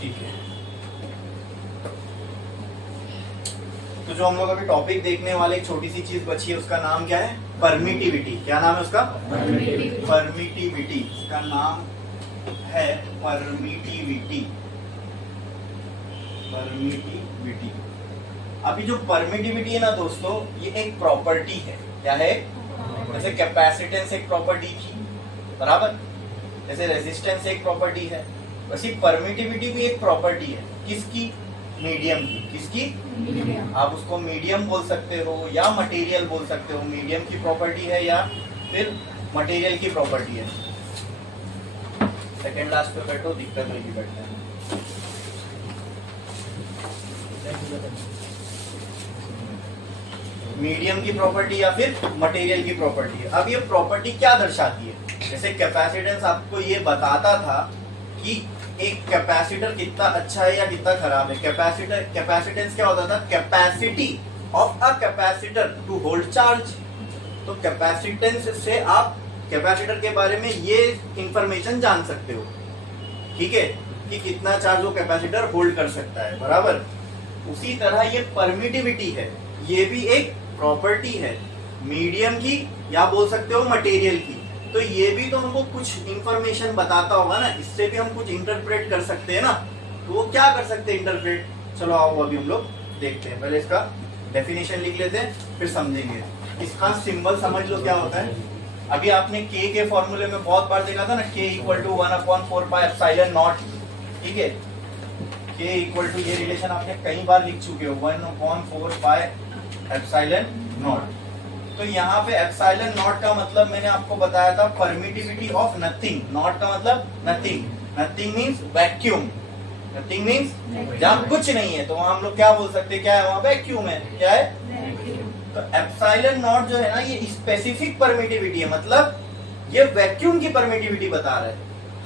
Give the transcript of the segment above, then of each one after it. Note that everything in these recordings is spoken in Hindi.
ठीक है, तो जो हम लोग अभी टॉपिक देखने वाले एक छोटी सी चीज बची है, उसका नाम क्या है? परमिटिविटी। क्या नाम है उसका? परमिटिविटी। इसका नाम है परमिटिविटी। परमिटिविटी। अभी जो परमिटिविटी है ना दोस्तों, ये एक प्रॉपर्टी है। क्या है? जैसे कैपेसिटेंस एक प्रॉपर्टी थी, बराबर, जैसे रेजिस्टेंस एक प्रॉपर्टी है, वैसे परमिटिविटी भी एक प्रॉपर्टी है। किसकी? मीडियम की। किसकी? मीडियम। आप उसको मीडियम बोल सकते हो या मटेरियल बोल सकते हो। मीडियम की प्रॉपर्टी है या फिर मटेरियल की प्रॉपर्टी है। सेकेंड लास्ट पे बैठो, दिक्कत नहीं बैठने में। मीडियम की प्रॉपर्टी या फिर मटेरियल की प्रॉपर्टी है। अब ये प्रॉपर्टी क्या दर्शाती है? जैसे कैपेसिटेंस आपको ये बताता था कि एक कैपेसिटर कितना अच्छा है या कितना खराब है। कैपेसिटेंस क्या होता था? Capacity of a capacitor to hold charge. तो कैपेसिटेंस से आप कैपेसिटर के बारे में ये इंफॉर्मेशन जान सकते हो, ठीक है, कि कितना चार्ज वो कैपेसिटर होल्ड कर सकता है, बराबर। उसी तरह ये परमिटिविटी है, ये भी एक प्रॉपर्टी है मीडियम की या बोल सकते हो मटेरियल की। तो ये भी तो हमको कुछ इंफॉर्मेशन बताता होगा ना, इससे भी हम कुछ इंटरप्रेट कर सकते हैं ना। तो वो क्या कर सकते हैं इंटरप्रेट? चलो आओ अभी हम लोग देखते हैं। पहले इसका डेफिनेशन लिख लेते हैं, फिर समझेंगे। इसका सिंबल समझ लो क्या होता है। अभी आपने के फॉर्मूले में बहुत बार देखा था ना, K equal to 1/4 pi epsilon naught, ठीक है। के इक्वल टू, ये रिलेशन आपने कई बार लिख चुके हो, 1/4 पाई एप्सिलॉन नॉट। तो यहाँ पे एप्सिलॉन नॉट का मतलब मैंने आपको बताया था परमिटिविटी ऑफ नथिंग। नॉट का मतलब nothing. Nothing means vacuum. Nothing means जहाँ कुछ नहीं है, तो वहां हम लोग क्या बोल सकते हैं? क्या है वहां? वैक्यूम है। क्या है? तो एप्सिलॉन नॉट जो है ना, ये स्पेसिफिक परमिटिविटी है, मतलब ये वैक्यूम की परमिटिविटी बता रहा है।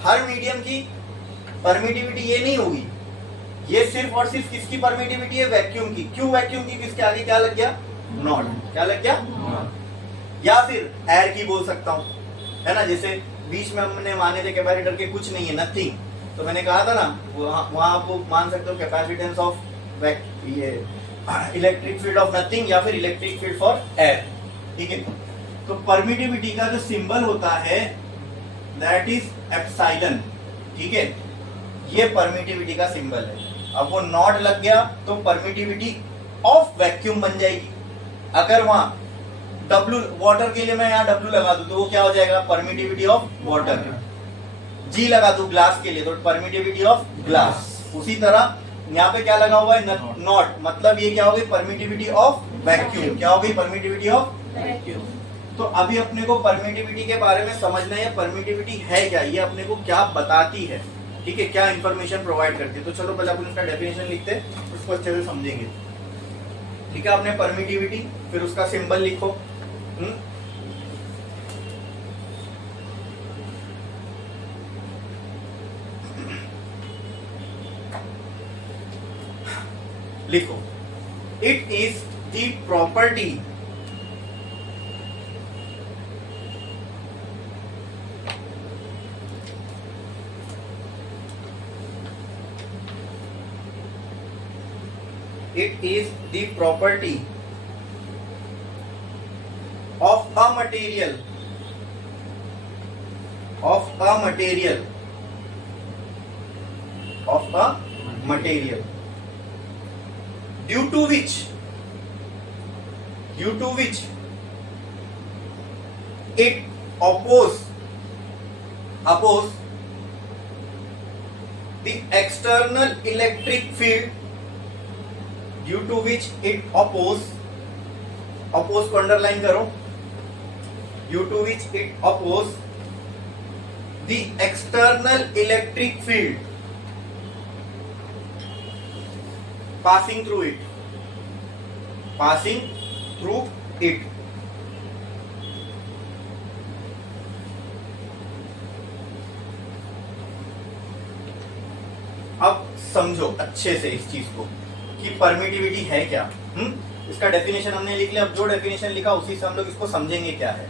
हर मीडियम की परमिटिविटी ये नहीं होगी। ये सिर्फ और सिर्फ किसकी परमिटिविटी है? वैक्यूम की। क्यों वैक्यूम की? किसके आगे क्या लग गया? नॉट। क्या लग गया? या फिर एयर की बोल सकता हूं, है ना। जैसे बीच में हमने माने थे कैपेसिटर के कुछ नहीं है, नथिंग, तो मैंने कहा था ना, वहां आप मान सकते हो कैपेसिटेंस ऑफ ये इलेक्ट्रिक फील्ड ऑफ नथिंग या फिर इलेक्ट्रिक फील्ड फॉर एयर, ठीक है। तो परमिटिविटी का जो सिंबल होता है दैट इज एप्सिलॉन, ठीक है। ये परमिटिविटी का सिंबल है। अब वो नॉट लग गया तो परमिटिविटी ऑफ वैक्यूम बन जाएगी। अगर वहां W, वाटर के लिए मैं यहाँ W लगा दूं तो वो क्या हो जाएगा? Permittivity of water. G लगा दूं ग्लास के लिए तो परमिटिविटी ऑफ ग्लास। उसी तरह यहाँ पे क्या लगा हुआ है? नॉट, मतलब ये क्या हो गई? Permittivity of vacuum. क्या हो गई? Permittivity of vacuum. तो अभी अपने को परमिटिविटी के बारे में समझना है, परमिटिविटी है क्या, ये अपने को क्या बताती है, ठीक है, क्या इंफॉर्मेशन प्रोवाइड करती है। तो चलो पहले अपन उसका डेफिनेशन लिखते हैं, उसको अच्छे से समझेंगे, ठीक है। आपने परमिटिविटी, फिर उसका सिंबल लिखो। लिखो, it is the property it is the property of a material due to which it oppose the external electric field, due to which it oppose को अंडरलाइन करो, due to which it oppose the external electric field passing through it. अब समझो अच्छे से इस चीज को कि परमिटिविटी है क्या। इसका डेफिनेशन हमने लिख लिया। अब जो डेफिनेशन लिखा उसी से हम लोग इसको समझेंगे क्या है।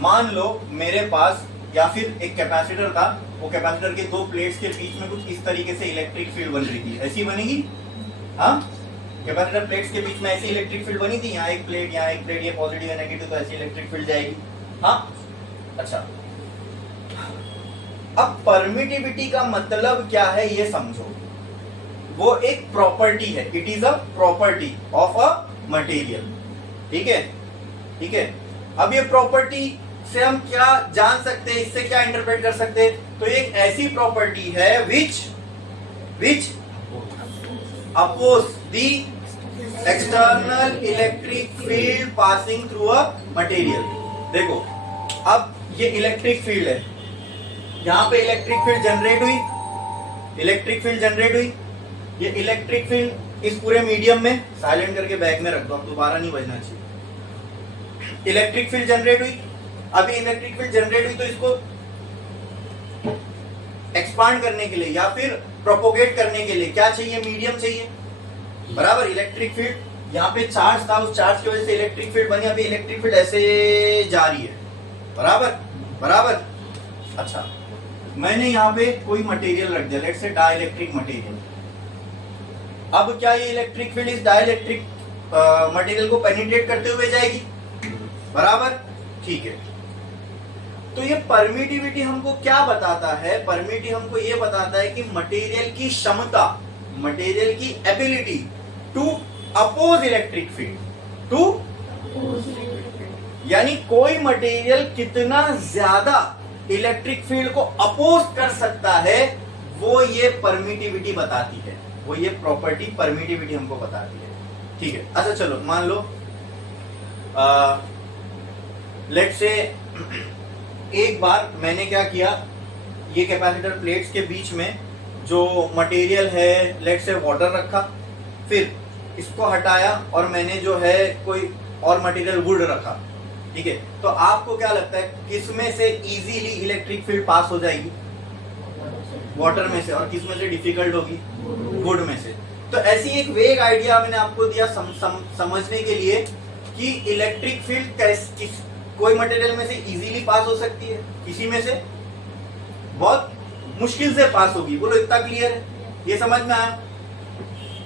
मान लो मेरे पास या फिर एक कैपेसिटर था वो कैपेसिटर के दो प्लेट्स के बीच में कुछ इस तरीके से इलेक्ट्रिक फील्ड बन रही थी, ऐसी बनेगी। हाँ, कैपेसिटर प्लेट्स के बीच में ऐसी इलेक्ट्रिक फील्ड बनी थी, यहाँ एक प्लेट यहाँ एक प्लेट, ये पॉजिटिव या नेगेटिव, तो ऐसी इलेक्ट्रिक फील्ड जाएगी। हाँ, अच्छा, अब परमिटिविटी का मतलब क्या है ये समझो। वो एक प्रॉपर्टी है, it is a property of a material. ठीक है, ठीक है। अब ये प्रॉपर्टी से हम क्या जान सकते हैं, इससे क्या इंटरप्रेट कर सकते हैं? तो एक ऐसी प्रॉपर्टी है which oppose the external electric field passing through a material. देखो, अब ये इलेक्ट्रिक फील्ड है, यहां पे इलेक्ट्रिक फील्ड जनरेट हुई, इलेक्ट्रिक फील्ड जनरेट हुई। ये इलेक्ट्रिक फील्ड इस पूरे मीडियम में, साइलेंट करके बैग में रख दो, अब दोबारा नहीं बजना चाहिए। इलेक्ट्रिक फील्ड जनरेट हुई, अभी इलेक्ट्रिक फील्ड जनरेट हुई तो इसको एक्सपांड करने के लिए या फिर प्रोपोगेट करने के लिए क्या चाहिए? मीडियम चाहिए, बराबर। इलेक्ट्रिक फील्ड यहाँ पे चार्ज था, उस चार्ज की वजह से इलेक्ट्रिक फील्ड बनी, अभी इलेक्ट्रिक फील्ड ऐसे जा रही है, बराबर बराबर। अच्छा, मैंने यहाँ पे कोई मटेरियल रख दिया, लेट्स से डाइलेक्ट्रिक मटेरियल। अब क्या ये इलेक्ट्रिक फील्ड इस डाइलेक्ट्रिक मटेरियल को पेनिट्रेट करते हुए जाएगी, बराबर, ठीक है। तो ये परमिटिविटी हमको क्या बताता है? परमिटिविटी हमको ये बताता है कि मटेरियल की क्षमता, मटेरियल की ability to oppose electric field, to, यानी कोई मटेरियल कितना ज्यादा इलेक्ट्रिक फील्ड को अपोज कर सकता है, वो ये परमिटिविटी बताती है, वो ये प्रॉपर्टी परमिटिविटी हमको बताती है। ठीक है, अच्छा चलो मान लो लेट्स से एक बार मैंने क्या किया, ये कैपेसिटर प्लेट्स के बीच में जो मटेरियल है, लेट्स से वाटर रखा, फिर इसको हटाया और मैंने जो है कोई और मटेरियल वुड रखा। ठीक है, तो आपको क्या लगता है किस में से इजीली इलेक्ट्रिक फील्ड पास हो जाएगी? वाटर में से। और किस में से डिफिकल्ट होगी? वुड में से। तो ऐसी एक वेग आइडिया मैंने आपको दिया समझने के लिए कि इलेक्ट्रिक फील्ड कोई मटेरियल में से इजीली पास हो सकती है, किसी में से बहुत मुश्किल से पास होगी। बोलो इतना क्लियर है? ये समझ में आया?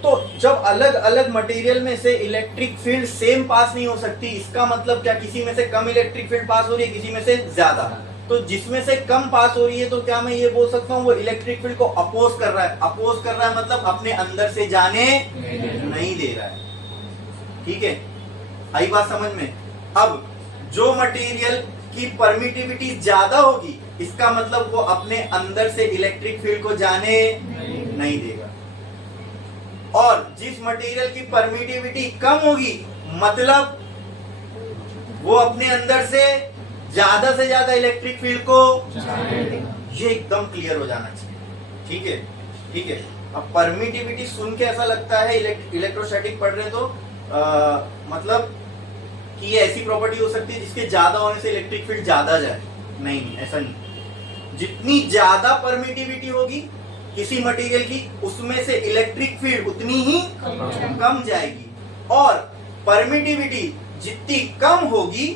तो जब अलग अलग मटेरियल में से इलेक्ट्रिक फील्ड सेम पास नहीं हो सकती, इसका मतलब क्या? किसी में से कम इलेक्ट्रिक फील्ड पास हो रही है, किसी में से ज्यादा। तो जिसमें से कम पास हो रही है, तो क्या मैं ये बोल सकता हूँ वो इलेक्ट्रिक फील्ड को अपोज कर रहा है? अपोज कर रहा है मतलब अपने अंदर से जाने नहीं दे रहा है। ठीक है, आई बात समझ में? अब जो मटेरियल की परमिटिविटी ज्यादा होगी, इसका मतलब वो अपने अंदर से इलेक्ट्रिक फील्ड को जाने नहीं देगा। और जिस मटेरियल की परमिटिविटी कम होगी, मतलब वो अपने अंदर से ज्यादा इलेक्ट्रिक फील्ड को, ये एकदम क्लियर हो जाना चाहिए। ठीक है, ठीक है। अब परमिटिविटी सुन के ऐसा लगता है इलेक्ट्रोस्टैटिक पढ़ रहे हैं तो मतलब कि ये ऐसी प्रॉपर्टी हो सकती है जिसके ज्यादा होने से इलेक्ट्रिक फील्ड ज्यादा जाए। नहीं, ऐसा नहीं। जितनी ज्यादा परमिटिविटी होगी किसी मटेरियल की, उसमें से इलेक्ट्रिक फील्ड उतनी ही कम जाएगी, और परमिटिविटी जितनी कम होगी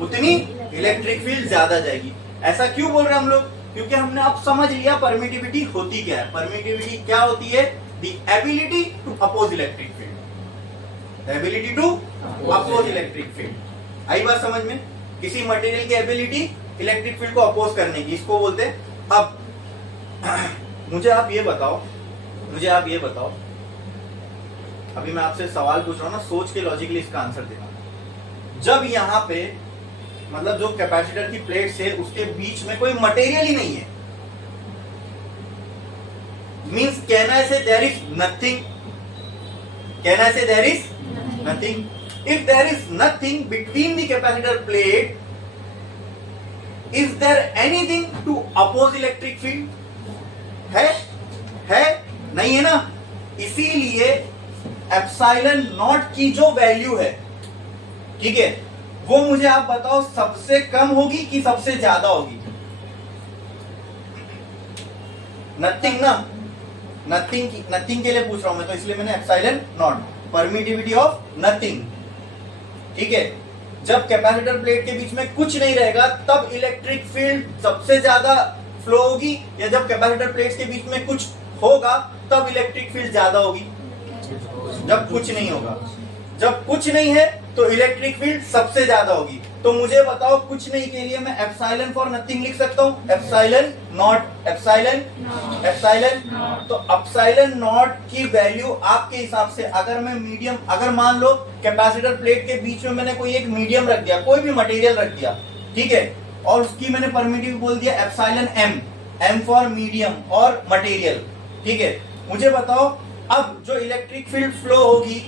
उतनी इलेक्ट्रिक फील्ड ज्यादा जाएगी। ऐसा क्यों बोल रहे हैं हम लोग? क्योंकि हमने अब समझ लिया परमिटिविटी होती क्या है। परमिटिविटी क्या होती है? The ability to oppose electric field, the ability to oppose electric field. आई बात समझ में? किसी मटेरियल की एबिलिटी इलेक्ट्रिक फील्ड को अपोज करने की, इसको बोलते हैं। अब मुझे आप ये बताओ, अभी मैं आपसे सवाल पूछ रहा हूं ना, सोच के लॉजिकली इसका आंसर देना। जब यहां पे मतलब जो कैपेसिटर की प्लेट है उसके बीच में कोई मटेरियल ही नहीं है, means can I say there is nothing, can I say there is nothing. If there is nothing between the capacitor plate, is there anything to oppose electric field? है नहीं है ना। इसीलिए एप्सिलॉन नॉट की जो वैल्यू है, ठीक है, वो मुझे आप बताओ सबसे कम होगी कि सबसे ज्यादा होगी? नथिंग ना, नथिंग के लिए पूछ रहा हूं मैं, तो इसलिए मैंने epsilon not, permittivity of nothing. ठीक है, जब कैपेसिटर प्लेट के बीच में कुछ नहीं रहेगा तब इलेक्ट्रिक फील्ड सबसे ज्यादा फ्लो होगी, या जब कैपेसिटर प्लेट्स के बीच में कुछ होगा तब इलेक्ट्रिक फील्ड ज्यादा होगी? जब कुछ नहीं होगा। जब कुछ नहीं है तो इलेक्ट्रिक फील्ड सबसे ज्यादा होगी। तो मुझे बताओ, कुछ नहीं के लिए मैं एप्सिलॉन फॉर नथिंग लिख सकता हूं, एप्सिलॉन नॉट, एप्सिलॉन, एप्सिलॉन। तो एप्सिलॉन नॉट की वैल्यू आपके हिसाब से, अगर मैं मीडियम, अगर मान लो कैपेसिटर प्लेट के बीच में मैंने कोई एक मीडियम रख दिया, कोई भी मटेरियल रख दिया, ठीक है, और उसकी मैंने परमिटिव बोल दिया epsilon M, M for medium और मटेरियल, ठीक है। मुझे बताओ, अब जो इलेक्ट्रिक फील्ड फ्लो होगी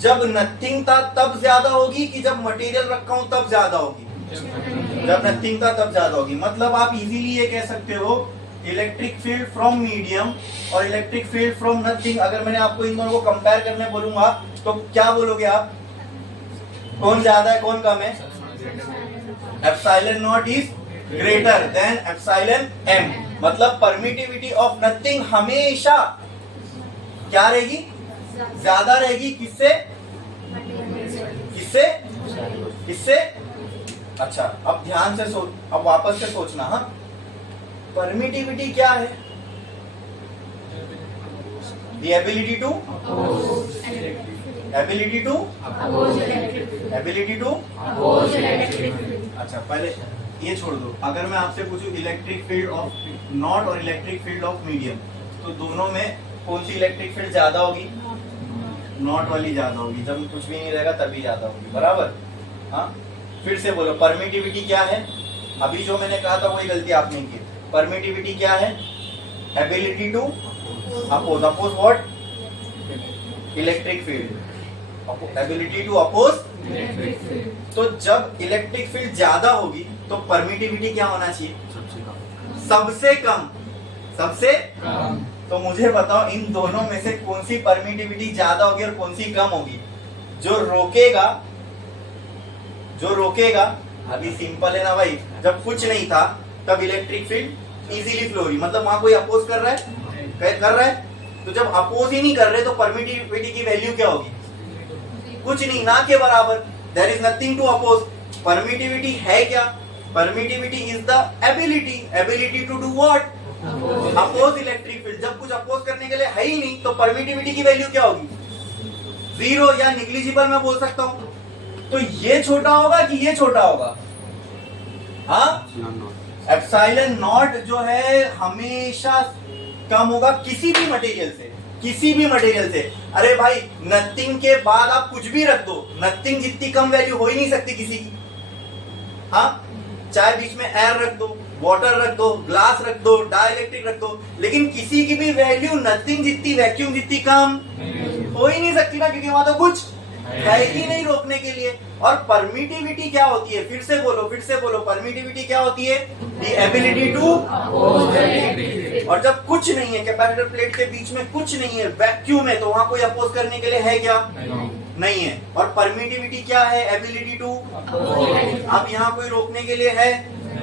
जब नथिंग था तब ज्यादा होगी कि जब मटेरियल रखा हूं तब ज्यादा होगी? जब नथिंग था तब ज्यादा होगी। मतलब आप इजीली ये कह सकते हो इलेक्ट्रिक फील्ड फ्रॉम मीडियम और इलेक्ट्रिक फील्ड फ्रॉम नथिंग, अगर मैंने आपको इन दोनों को कंपेयर करने बोलूंगा तो क्या बोलोगे आप? कौन ज्यादा है कौन कम है? Epsilon naught is greater than epsilon M. मतलब परमिटिविटी ऑफ नथिंग हमेशा क्या रहेगी? ज्यादा रहेगी। किससे? किससे? किससे? अच्छा, अब ध्यान से सोच, अब वापस से सोचना। हाँ, परमिटिविटी क्या है? The ability to ability to ability to अच्छा, पहले ये छोड़ दो। अगर मैं आपसे पूछूं इलेक्ट्रिक फील्ड ऑफ नॉट और इलेक्ट्रिक फील्ड ऑफ मीडियम, तो दोनों में कौन सी इलेक्ट्रिक फील्ड ज्यादा होगी? नॉट वाली ज्यादा होगी। जब कुछ भी नहीं रहेगा तभी ज्यादा होगी, बराबर। हाँ, फिर से बोलो, परमिटिविटी क्या है? अभी जो मैंने कहा था वही गलती आपने की। परमिटिविटी क्या है? Ability to oppose. Oppose what? Electric field. Ability to oppose. तो जब इलेक्ट्रिक फील्ड ज्यादा होगी तो परमिटिविटी क्या होना चाहिए? सबसे कम। सबसे कम। तो मुझे बताओ, इन दोनों में से कौन सी परमिटिविटी ज्यादा होगी और कौन सी कम होगी? जो रोकेगा, जो रोकेगा, अभी सिंपल है ना भाई, जब कुछ नहीं था तब इलेक्ट्रिक फील्ड इजीली फ्लो रही, मतलब वहां कोई अपोज कर रहा है? कर रहा है। तो जब अपोज ही नहीं कर रहे तो परमिटिविटी की वैल्यू क्या होगी? कुछ नहीं, ना के बराबर। There is nothing to oppose. Permittivity है क्या? Permittivity is the ability, ability to do what? Oppose electric field. जब कुछ अपोज करने के लिए है ही नहीं तो परमिटिविटी की वैल्यू क्या होगी? जीरो या निग्लिजिबल मैं बोल सकता हूं। तो ये छोटा होगा कि ये छोटा होगा? हाँ, एप्सिलॉन नॉट जो है हमेशा कम होगा किसी भी मटेरियल से, किसी भी मटेरियल से। अरे भाई, नथिंग के बाद आप कुछ भी रख दो, नथिंग जितनी कम वैल्यू हो ही नहीं सकती किसी की। हाँ, चाहे बीच में एयर रख दो, वाटर रख दो, ग्लास रख दो, डाइलेक्ट्रिक रख दो, लेकिन किसी की भी वैल्यू नथिंग जितनी, वैक्यूम जितनी कम हो ही नहीं सकती ना, क्योंकि वहां तो कुछ है ही नहीं रोकने के लिए। और परमिटिविटी क्या होती है? फिर से बोलो, फिर से बोलो, परमिटिविटी क्या होती है? The ability to. और जब कुछ नहीं है, कैपेसिटर प्लेट के बीच में कुछ नहीं है, वैक्यूम है, तो वहां कोई अपोज करने के लिए है क्या? नहीं है। और परमिटिविटी क्या है? Ability to. अब यहाँ कोई रोकने के लिए है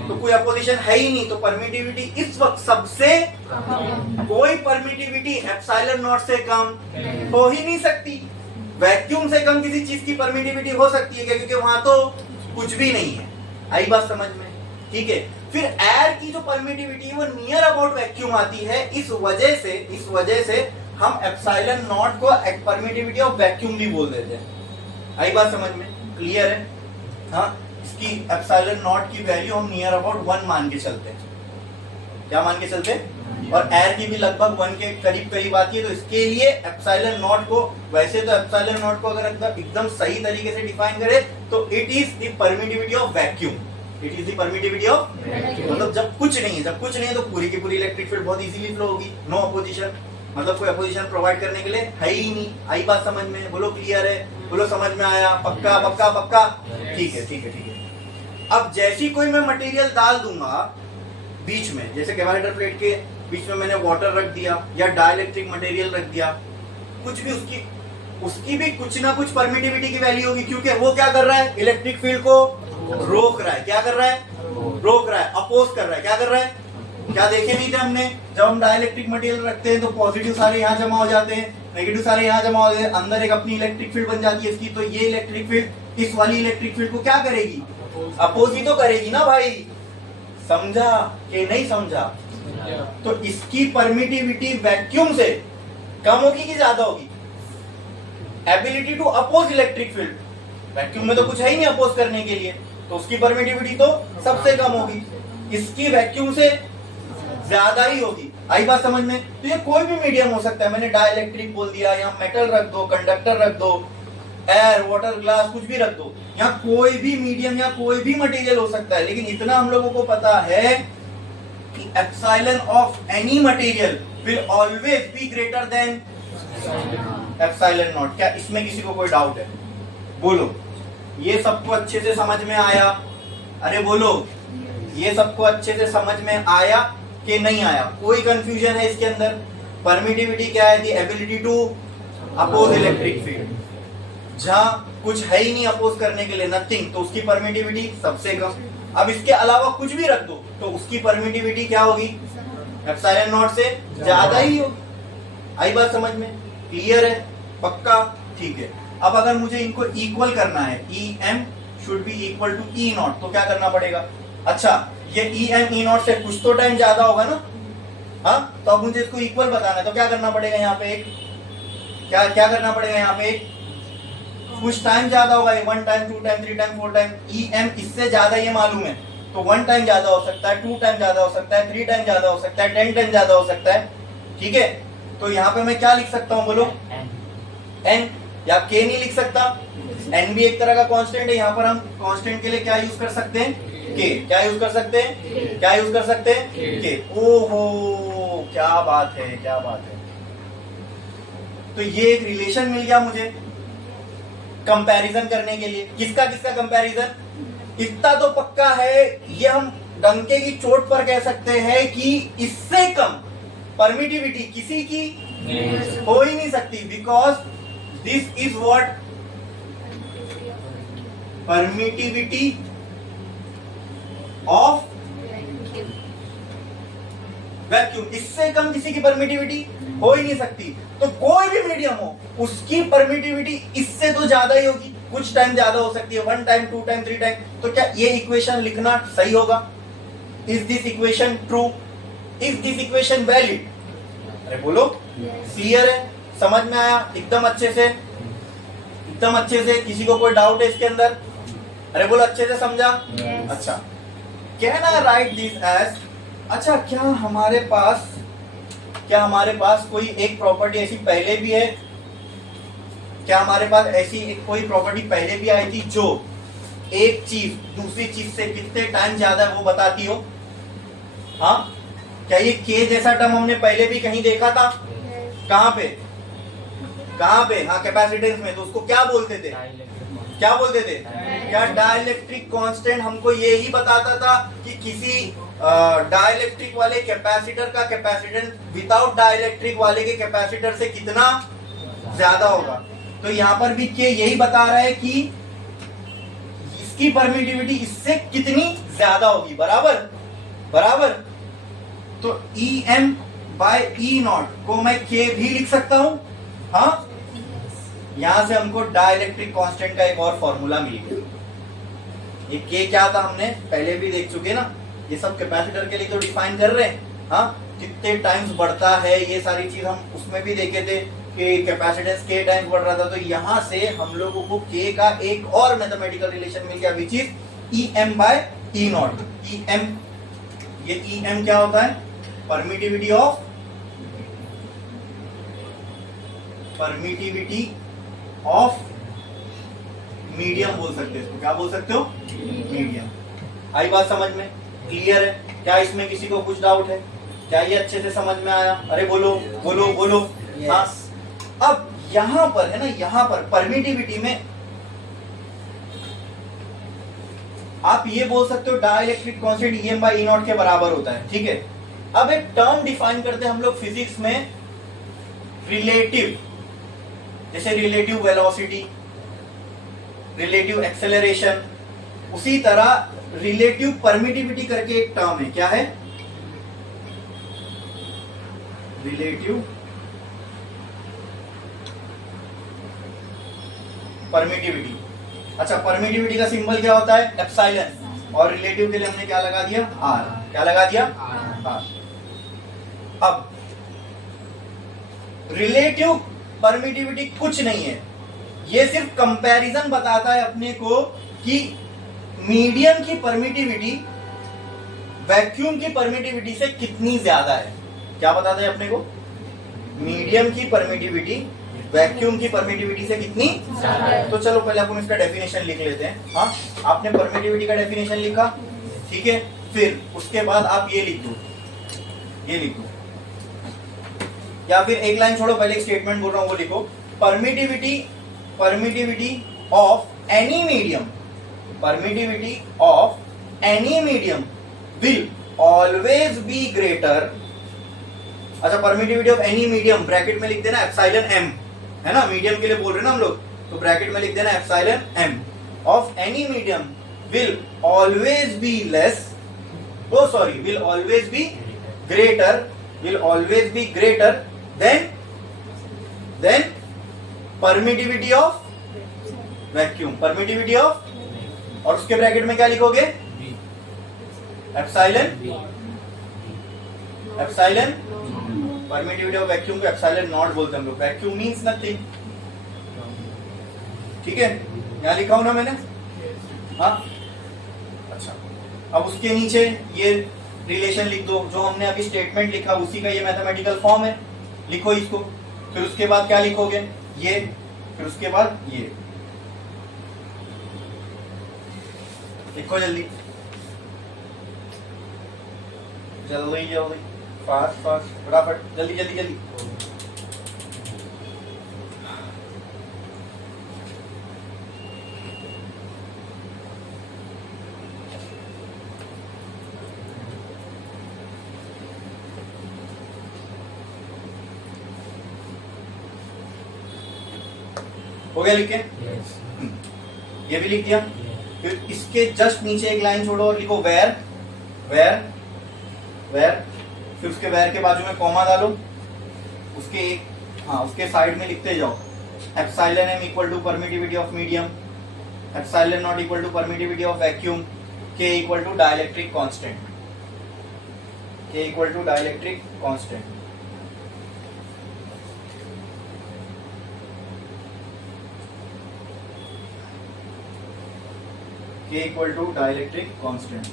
तो कोई अपोजिशन है ही नहीं, तो परमिटिविटी इस वक्त सबसे, कोई परमिटिविटी एप्सिलॉन नॉट से कम हो ही नहीं सकती। वैक्यूम से कम किसी चीज की परमिटिविटी हो सकती है क्या? क्योंकि वहां तो कुछ भी नहीं है। आई बात समझ में? ठीक है। फिर एयर की जो परमिटिविटी है वो नियर अबाउट वैक्यूम आती है। इस वजह से हम एप्सिलॉन नॉट को परमिटिविटी ऑफ वैक्यूम भी बोल देते हैं। आई बात समझ में? क्लियर है? हाँ, इसकी एप्सिलॉन नॉट की वैल्यू हम नियर अबाउट 1 मान के चलते हैं। क्या मान के चलते हैं? और एयर की भी लगभग 1 के करीब आती है। तो इसके लिए एप्सिलॉन नॉट को, वैसे तो एप्सिलॉन नॉट को अगर एकदम सही तरीके से डिफाइन करें तो it is the permittivity of vacuum. It is the permittivity of, मतलब जब कुछ नहीं है, जब कुछ नहीं है तो पूरी की पूरी इलेक्ट्रिक फील्ड बहुत इजीली फ्लो होगी। नो अपोजिशन, मतलब कोई अपोजिशन प्रोवाइड करने के लिए है ही नहीं। आई बात समझ में? बोलो क्लियर है? बोलो समझ में आया? पक्का पक्का पक्का? ठीक है, ठीक है, ठीक है। अब जैसी कोई मैं मटेरियल डाल दूंगा बीच में, जैसे कैपेसिटर प्लेट के बीच में मैंने वाटर रख दिया या डाइलेक्ट्रिक मटेरियल रख दिया, कुछ भी उसकी भी कुछ ना कुछ परमिटिविटी की वैल्यू होगी, क्योंकि वो क्या कर रहा है? इलेक्ट्रिक फील्ड को रोक रहा है। क्या कर रहा है? रोक रहा है, अपोज कर रहा है। क्या कर रहा है? क्या देखे नहीं थे हमने? जब हम डाइलेक्ट्रिक मटेरियल रखते हैं तो पॉजिटिव सारे यहाँ जमा हो जाते हैं, नेगेटिव सारे यहाँ जमा हो जाते हैं, अंदर एक अपनी इलेक्ट्रिक फील्ड बन जाती है इसकी। तो ये इलेक्ट्रिक फील्ड इस वाली इलेक्ट्रिक फील्ड को क्या करेगी? अपोज ही तो करेगी ना भाई। समझा कि नहीं समझा? तो इसकी परमिटिविटी वैक्यूम से कम होगी कि ज्यादा होगी? Ability to oppose electric field, vacuum में तो कुछ है ही नहीं अपोज करने के लिए, तो उसकी परमिटिविटी तो सबसे कम होगी, इसकी वैक्यूम से ज्यादा ही होगी। आई बात समझ में? तो ये कोई भी मीडियम हो सकता है, मैंने डाइलेक्ट्रिक बोल दिया, यहाँ मेटल रख दो, कंडक्टर रख दो, एयर, वाटर, ग्लास, कुछ भी रख दो, यहाँ कोई भी मीडियम या कोई भी मटेरियल हो सकता है। लेकिन इतना हम लोगों को पता है कि epsilon of any material will always be greater than epsilon not. क्या इसमें किसी को कोई डाउट है? बोलो। ये सबको अच्छे से समझ में आया? अरे बोलो, ये सबको अच्छे से समझ में आया कि नहीं आया? कोई कंफ्यूजन है इसके अंदर? परमिटिविटी क्या है? The ability to oppose electric field. जहां कुछ है ही नहीं अपोज करने के लिए, नथिंग, तो उसकी परमिटिविटी सबसे कम। अब इसके अलावा कुछ भी रख दो तो उसकी परमिटिविटी क्या होगी? एप्सिलॉन नॉट से ज्यादा ही होगी। आई बात समझ में? क्लियर है? पक्का? ठीक है। अब अगर मुझे इनको इक्वल करना है, E M should be equal to E naught, तो क्या करना पड़ेगा? अच्छा, ये ई एम ई नॉट से कुछ तो टाइम ज्यादा होगा ना? हाँ, तो अब मुझे इसको इक्वल बताना है, तो क्या करना पड़ेगा यहाँ पे? एक क्या करना पड़ेगा यहाँ पे? एक कुछ टाइम ज्यादा होगा, 1 time, 2 time, 3 time, 4 time. E M इससे ज्यादा ये मालूम है, तो 1 टाइम ज्यादा हो सकता है, 2 टाइम ज्यादा हो सकता है, 3 टाइम ज्यादा हो सकता है, 10 टाइम ज्यादा हो सकता है। ठीक है, तो यहाँ पे मैं क्या लिख सकता हूँ? बोलो। एन, या के नहीं लिख सकता? एन भी एक तरह का कांस्टेंट है। यहाँ पर हम कांस्टेंट के लिए क्या यूज कर सकते हैं? के। क्या यूज कर सकते हैं? क्या यूज कर सकते हैं? के। ओहो, क्या बात है, क्या बात है। तो ये एक रिलेशन मिल गया मुझे कंपैरिजन करने के लिए। किसका किसका कंपैरिजन? इतना तो पक्का है, ये हम डंके की चोट पर कह सकते हैं कि इससे कम परमिटिविटी किसी की हो ही नहीं सकती, because this is what permittivity of vacuum. इससे कम किसी की परमिटिविटी हो ही नहीं सकती। तो कोई भी मीडियम हो, उसकी परमिटिविटी इससे तो ज्यादा ही होगी, कुछ टाइम ज्यादा हो सकती है, 1 टाइम, 2 टाइम, 3 टाइम। तो क्या ये इक्वेशन लिखना सही होगा? Is this equation true? Is this equation valid? अरे बोलो। क्लियर है? समझ में आया? एकदम अच्छे से, एकदम अच्छे से। किसी को कोई डाउट है इसके अंदर? अरे बोलो, अच्छे से समझा? अच्छा, can I write this as, अच्छा क्या हमारे पास कोई एक प्रॉपर्टी ऐसी पहले भी है? क्या हमारे पास ऐसी कोई प्रॉपर्टी पहले भी आई थी जो एक चीज दूसरी चीज से कितने टाइम ज्यादा है वो बताती हो? हाँ, क्या ये के जैसा टर्म हमने पहले भी कहीं देखा था? कहाँ पे? हाँ, कैपेसिटेंस में। तो उसको क्या बोलते थे? क्या बोलते थे? क्या डाइलेक्ट्रिक कांस्टेंट हमको ये ही बताता था कि किसी डाइलेक्ट्रिक वाले कैपेसिटर का कैपेसिटेंस विदाउट डाइलेक्ट्रिक वाले के कैपेसिटर से कितना ज्यादा होगा। तो यहाँ पर भी के यही बता रहा है कि इसकी परमिटिविटी इससे कितनी ज्यादा होगी। बराबर। तो E M by E naught को मैं के भी लिख सकता हूं। हाँ, यहां से हमको डाइलेक्ट्रिक कांस्टेंट का एक और फॉर्मूला मिल गया। ये के क्या था हमने पहले भी देख चुके ना, ये सब कैपेसिटर के लिए तो डिफाइन कर रहे हैं। हाँ, कितने टाइम्स बढ़ता है, ये सारी चीज हम उसमें भी देखे थे कि कैपेसिटेंस के टाइम्स बढ़ रहा था। तो यहां से हम लोगों को के का एक और मैथमेटिकल रिलेशन मिल गया, which is E M by E naught. E M, ये ई एम क्या होता है? परमिटिविटी ऑफ मीडियम बोल सकते हैं इसको। क्या बोल सकते हो? मीडियम। आई बात समझ में? क्लियर है? क्या इसमें किसी को कुछ डाउट है? क्या ये अच्छे से समझ में आया? अरे बोलो। yes. हाँ, अब यहां पर है ना, यहां पर परमिटिविटी में आप ये बोल सकते हो dielectric constant E M by E naught के बराबर होता है। ठीक है, अब एक टर्म डिफाइन करते हैं हम लोग फिजिक्स में, रिलेटिव। जैसे रिलेटिव वेलोसिटी, रिलेटिव एक्सेलरेशन, उसी तरह रिलेटिव परमिटिविटी करके एक टर्म है। क्या है? Relative permittivity. अच्छा, परमिटिविटी का सिंबल क्या होता है? एप्सिलॉन। और रिलेटिव के लिए हमने क्या लगा दिया, आर। क्या लगा दिया, आर। अब रिलेटिव परमिटिविटी कुछ नहीं है, ये सिर्फ कंपैरिजन बताता है अपने को कि मीडियम की परमिटिविटी वैक्यूम की परमिटिविटी से कितनी ज्यादा है। क्या बताता है अपने को, मीडियम की परमिटिविटी वैक्यूम की परमिटिविटी से कितनी ज्यादा है। तो चलो पहले अपन इसका डेफिनेशन लिख लेते हैं। हाँ, आपने परमिटिविटी का डेफिनेशन लिखा, ठीक है, फिर उसके बाद आप ये लिख दो, ये लिख दो, या फिर एक लाइन छोड़ो, पहले एक स्टेटमेंट बोल रहा हूं वो लिखो। Permittivity of any medium, permittivity of any medium will always be greater. अच्छा, permittivity of any medium bracket में लिख देना एप्सिलॉन एम, है ना, मीडियम के लिए बोल रहे हैं ना हम लोग, तो ब्रैकेट में लिख देना epsilon M of any medium will always be less, oh sorry, will always be greater, will always be greater than permittivity of vacuum, permittivity of, और उसके ब्रैकेट में क्या लिखोगे, epsilon, epsilon, permittivity of vacuum को एप्सिलॉन नॉट बोलते हैं हम लोग, वैक्यूम मींस नथिंग, ठीक है, यहां लिखा हूं ना मैंने। हाँ, अच्छा, अब उसके नीचे ये रिलेशन लिख दो, जो हमने अभी स्टेटमेंट लिखा उसी का ये मैथमेटिकल फॉर्म है, लिखो इसको। फिर उसके बाद क्या लिखोगे, ये, फिर उसके बाद ये लिखो, जल्दी जल्दी जल्दी, फास्ट फास्ट, फटाफट, जल्दी जल्दी जल्दी। हो गया लिख के? ये भी लिख दिया। फिर इसके जस्ट नीचे एक लाइन छोड़ो और लिखो वेयर, वेयर, वेयर, फिर उसके वेयर के बाजू में कॉमा डालो, उसके एक, हाँ, उसके साइड में लिखते जाओ epsilon M equal to permittivity of medium, epsilon naught equal to permittivity of vacuum, K equal to dielectric constant, K equal to dielectric constant. K equal to dielectric constant।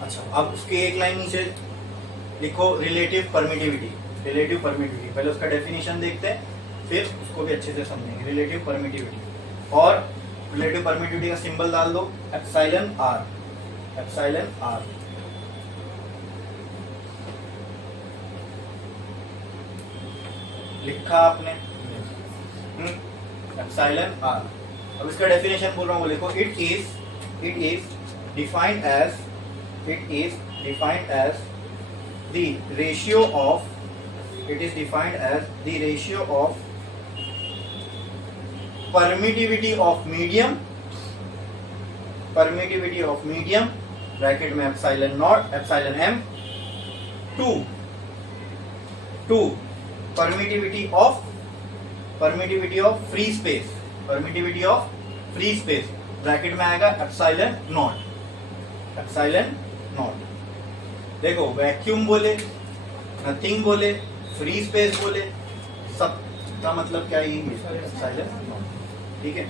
अच्छा, अब उसके एक लाइन नीचे लिखो रिलेटिव परमिटिविटी, रिलेटिव परमिटिविटी, पहले उसका डेफिनेशन देखते हैं, फिर उसको भी अच्छे से समझेंगे। रिलेटिव परमिटिविटी, और रिलेटिव परमिटिविटी का सिंबल डाल दो एप्सिलॉन आर, एप्सिलॉन आर। लिखा आपने, एप्सिलॉन आर। अब इसका डेफिनेशन बोल रहा हूँ, लिखो it is defined as, it is defined as the ratio of, it is defined as the ratio of permittivity of medium, permittivity of medium bracket में epsilon naught, epsilon m, to permittivity of free space, permittivity of free space bracket में आएगा एप्सिलॉन नॉट, एप्सिलॉन नॉट। देखो, वैक्यूम बोले, नथिंग बोले, फ्री स्पेस बोले, सब का मतलब क्या ही है, एप्सिलॉन नॉट, ठीक है।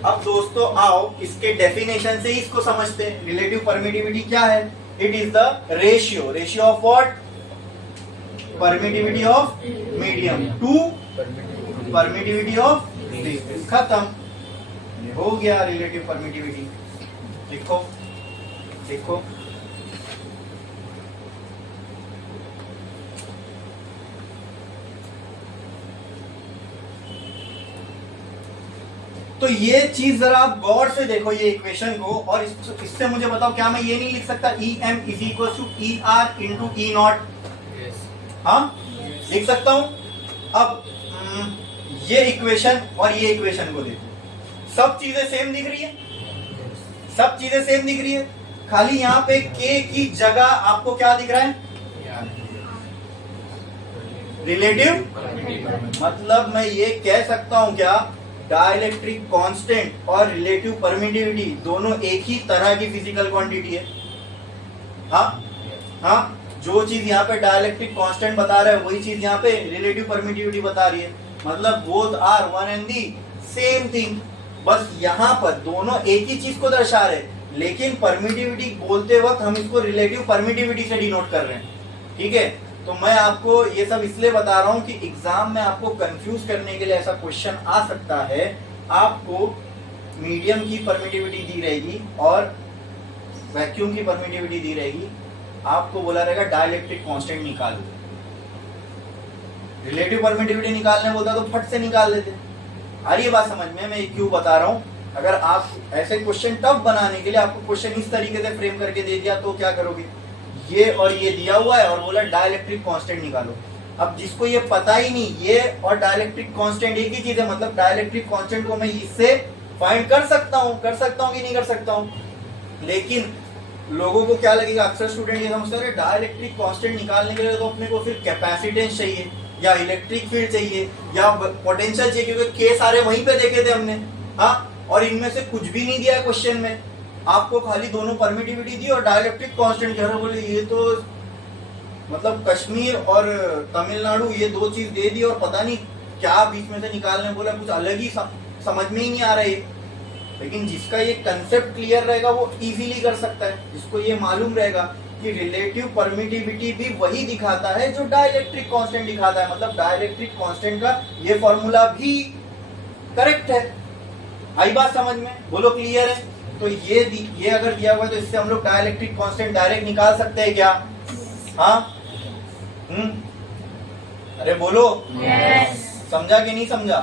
अब दोस्तों आओ इसके डेफिनेशन से ही इसको समझते हैं। रिलेटिव परमिटिविटी क्या है? It is the ratio, ratio of what? Permittivity of medium to permittivity of free space. खत्म, हो गया रिलेटिव परमिटिविटी। लिखो लिखो, तो ये चीज जरा आप गौर से देखो ये इक्वेशन को, और इससे मुझे बताओ क्या मैं ये नहीं लिख सकता E M is equal to E R into E naught? हाँ, लिख सकता हूं। अब ये इक्वेशन और ये इक्वेशन को देखो, सब चीजें सेम दिख रही है, सब चीजें सेम दिख रही है, खाली यहाँ पे के की जगह आपको क्या दिख रहा है, रिलेटिव। मतलब मैं ये कह सकता हूं क्या, डाइलेक्ट्रिक कांस्टेंट और रिलेटिव परमिटिविटी दोनों एक ही तरह की फिजिकल क्वांटिटी है। हाँ हाँ, जो चीज यहाँ पे डाइलेक्ट्रिक कांस्टेंट बता रहा है वही चीज यहाँ पे रिलेटिव परमिटिविटी बता रही है। मतलब both are one and the same thing, बस यहाँ पर दोनों एक ही चीज को दर्शा रहे, लेकिन परमिटिविटी बोलते वक्त हम इसको रिलेटिव परमिटिविटी से डिनोट कर रहे हैं। ठीक है, तो मैं आपको ये सब इसलिए बता रहा हूं कि एग्जाम में आपको कंफ्यूज करने के लिए ऐसा क्वेश्चन आ सकता है। आपको मीडियम की परमिटिविटी दी रहेगी और वैक्यूम की परमिटिविटी दी रहेगी, आपको बोला रहेगा डाइलेक्ट्रिक कांस्टेंट निकालो। रिलेटिव परमिटिविटी निकालने बोलता तो फट से निकाल लेते। आ रही है बात समझ में, मैं क्यों बता रहा हूं। अगर आप ऐसे क्वेश्चन टफ बनाने के लिए आपको क्वेश्चन इस तरीके से फ्रेम करके दे दिया तो क्या करोगे, ये और ये दिया हुआ है और बोला डाइलेक्ट्रिक कांस्टेंट निकालो। अब जिसको ये पता ही नहीं, ये और डाइलेक्ट्रिक कांस्टेंट एक ही चीज है, मतलब डाइलेक्ट्रिक कांस्टेंट को मैं इससे फाइंड कर सकता हूं कि नहीं कर सकता हूं। लेकिन लोगों को क्या लगेगा, अक्सर स्टूडेंट ये समझते हैं डाइलेक्ट्रिक कांस्टेंट निकालने के लिए तो अपने को फिर कैपेसिटेंस चाहिए या इलेक्ट्रिक फील्ड चाहिए या पोटेंशियल चाहिए, क्योंकि के सारे वहीं पे देखे थे हमने। हाँ, और इनमें से कुछ भी नहीं दिया है क्वेश्चन में, आपको खाली दोनों परमिटिविटी दी और डाइलेक्ट्रिक कांस्टेंट कह रहे, बोले ये तो मतलब कश्मीर और तमिलनाडु ये दो चीज दे दी और पता नहीं क्या बीच में से निकालने बोला, कुछ अलग ही समझ में ही नहीं आ रहा है। लेकिन जिसका ये कंसेप्ट क्लियर रहेगा वो इजीली कर सकता है, जिसको ये मालूम रहेगा कि रिलेटिव परमिटिविटी भी वही दिखाता है जो डाइलेक्ट्रिक कांस्टेंट दिखाता है, मतलब डाइलेक्ट्रिक कांस्टेंट का ये फॉर्मूला भी करेक्ट है। आई बात समझ में, बोलो क्लियर है। तो ये अगर दिया हुआ है तो इससे हम लोग डाइलेक्ट्रिक कांस्टेंट डायरेक्ट निकाल सकते हैं क्या? हाँ अरे बोलो yes. समझा कि नहीं समझा?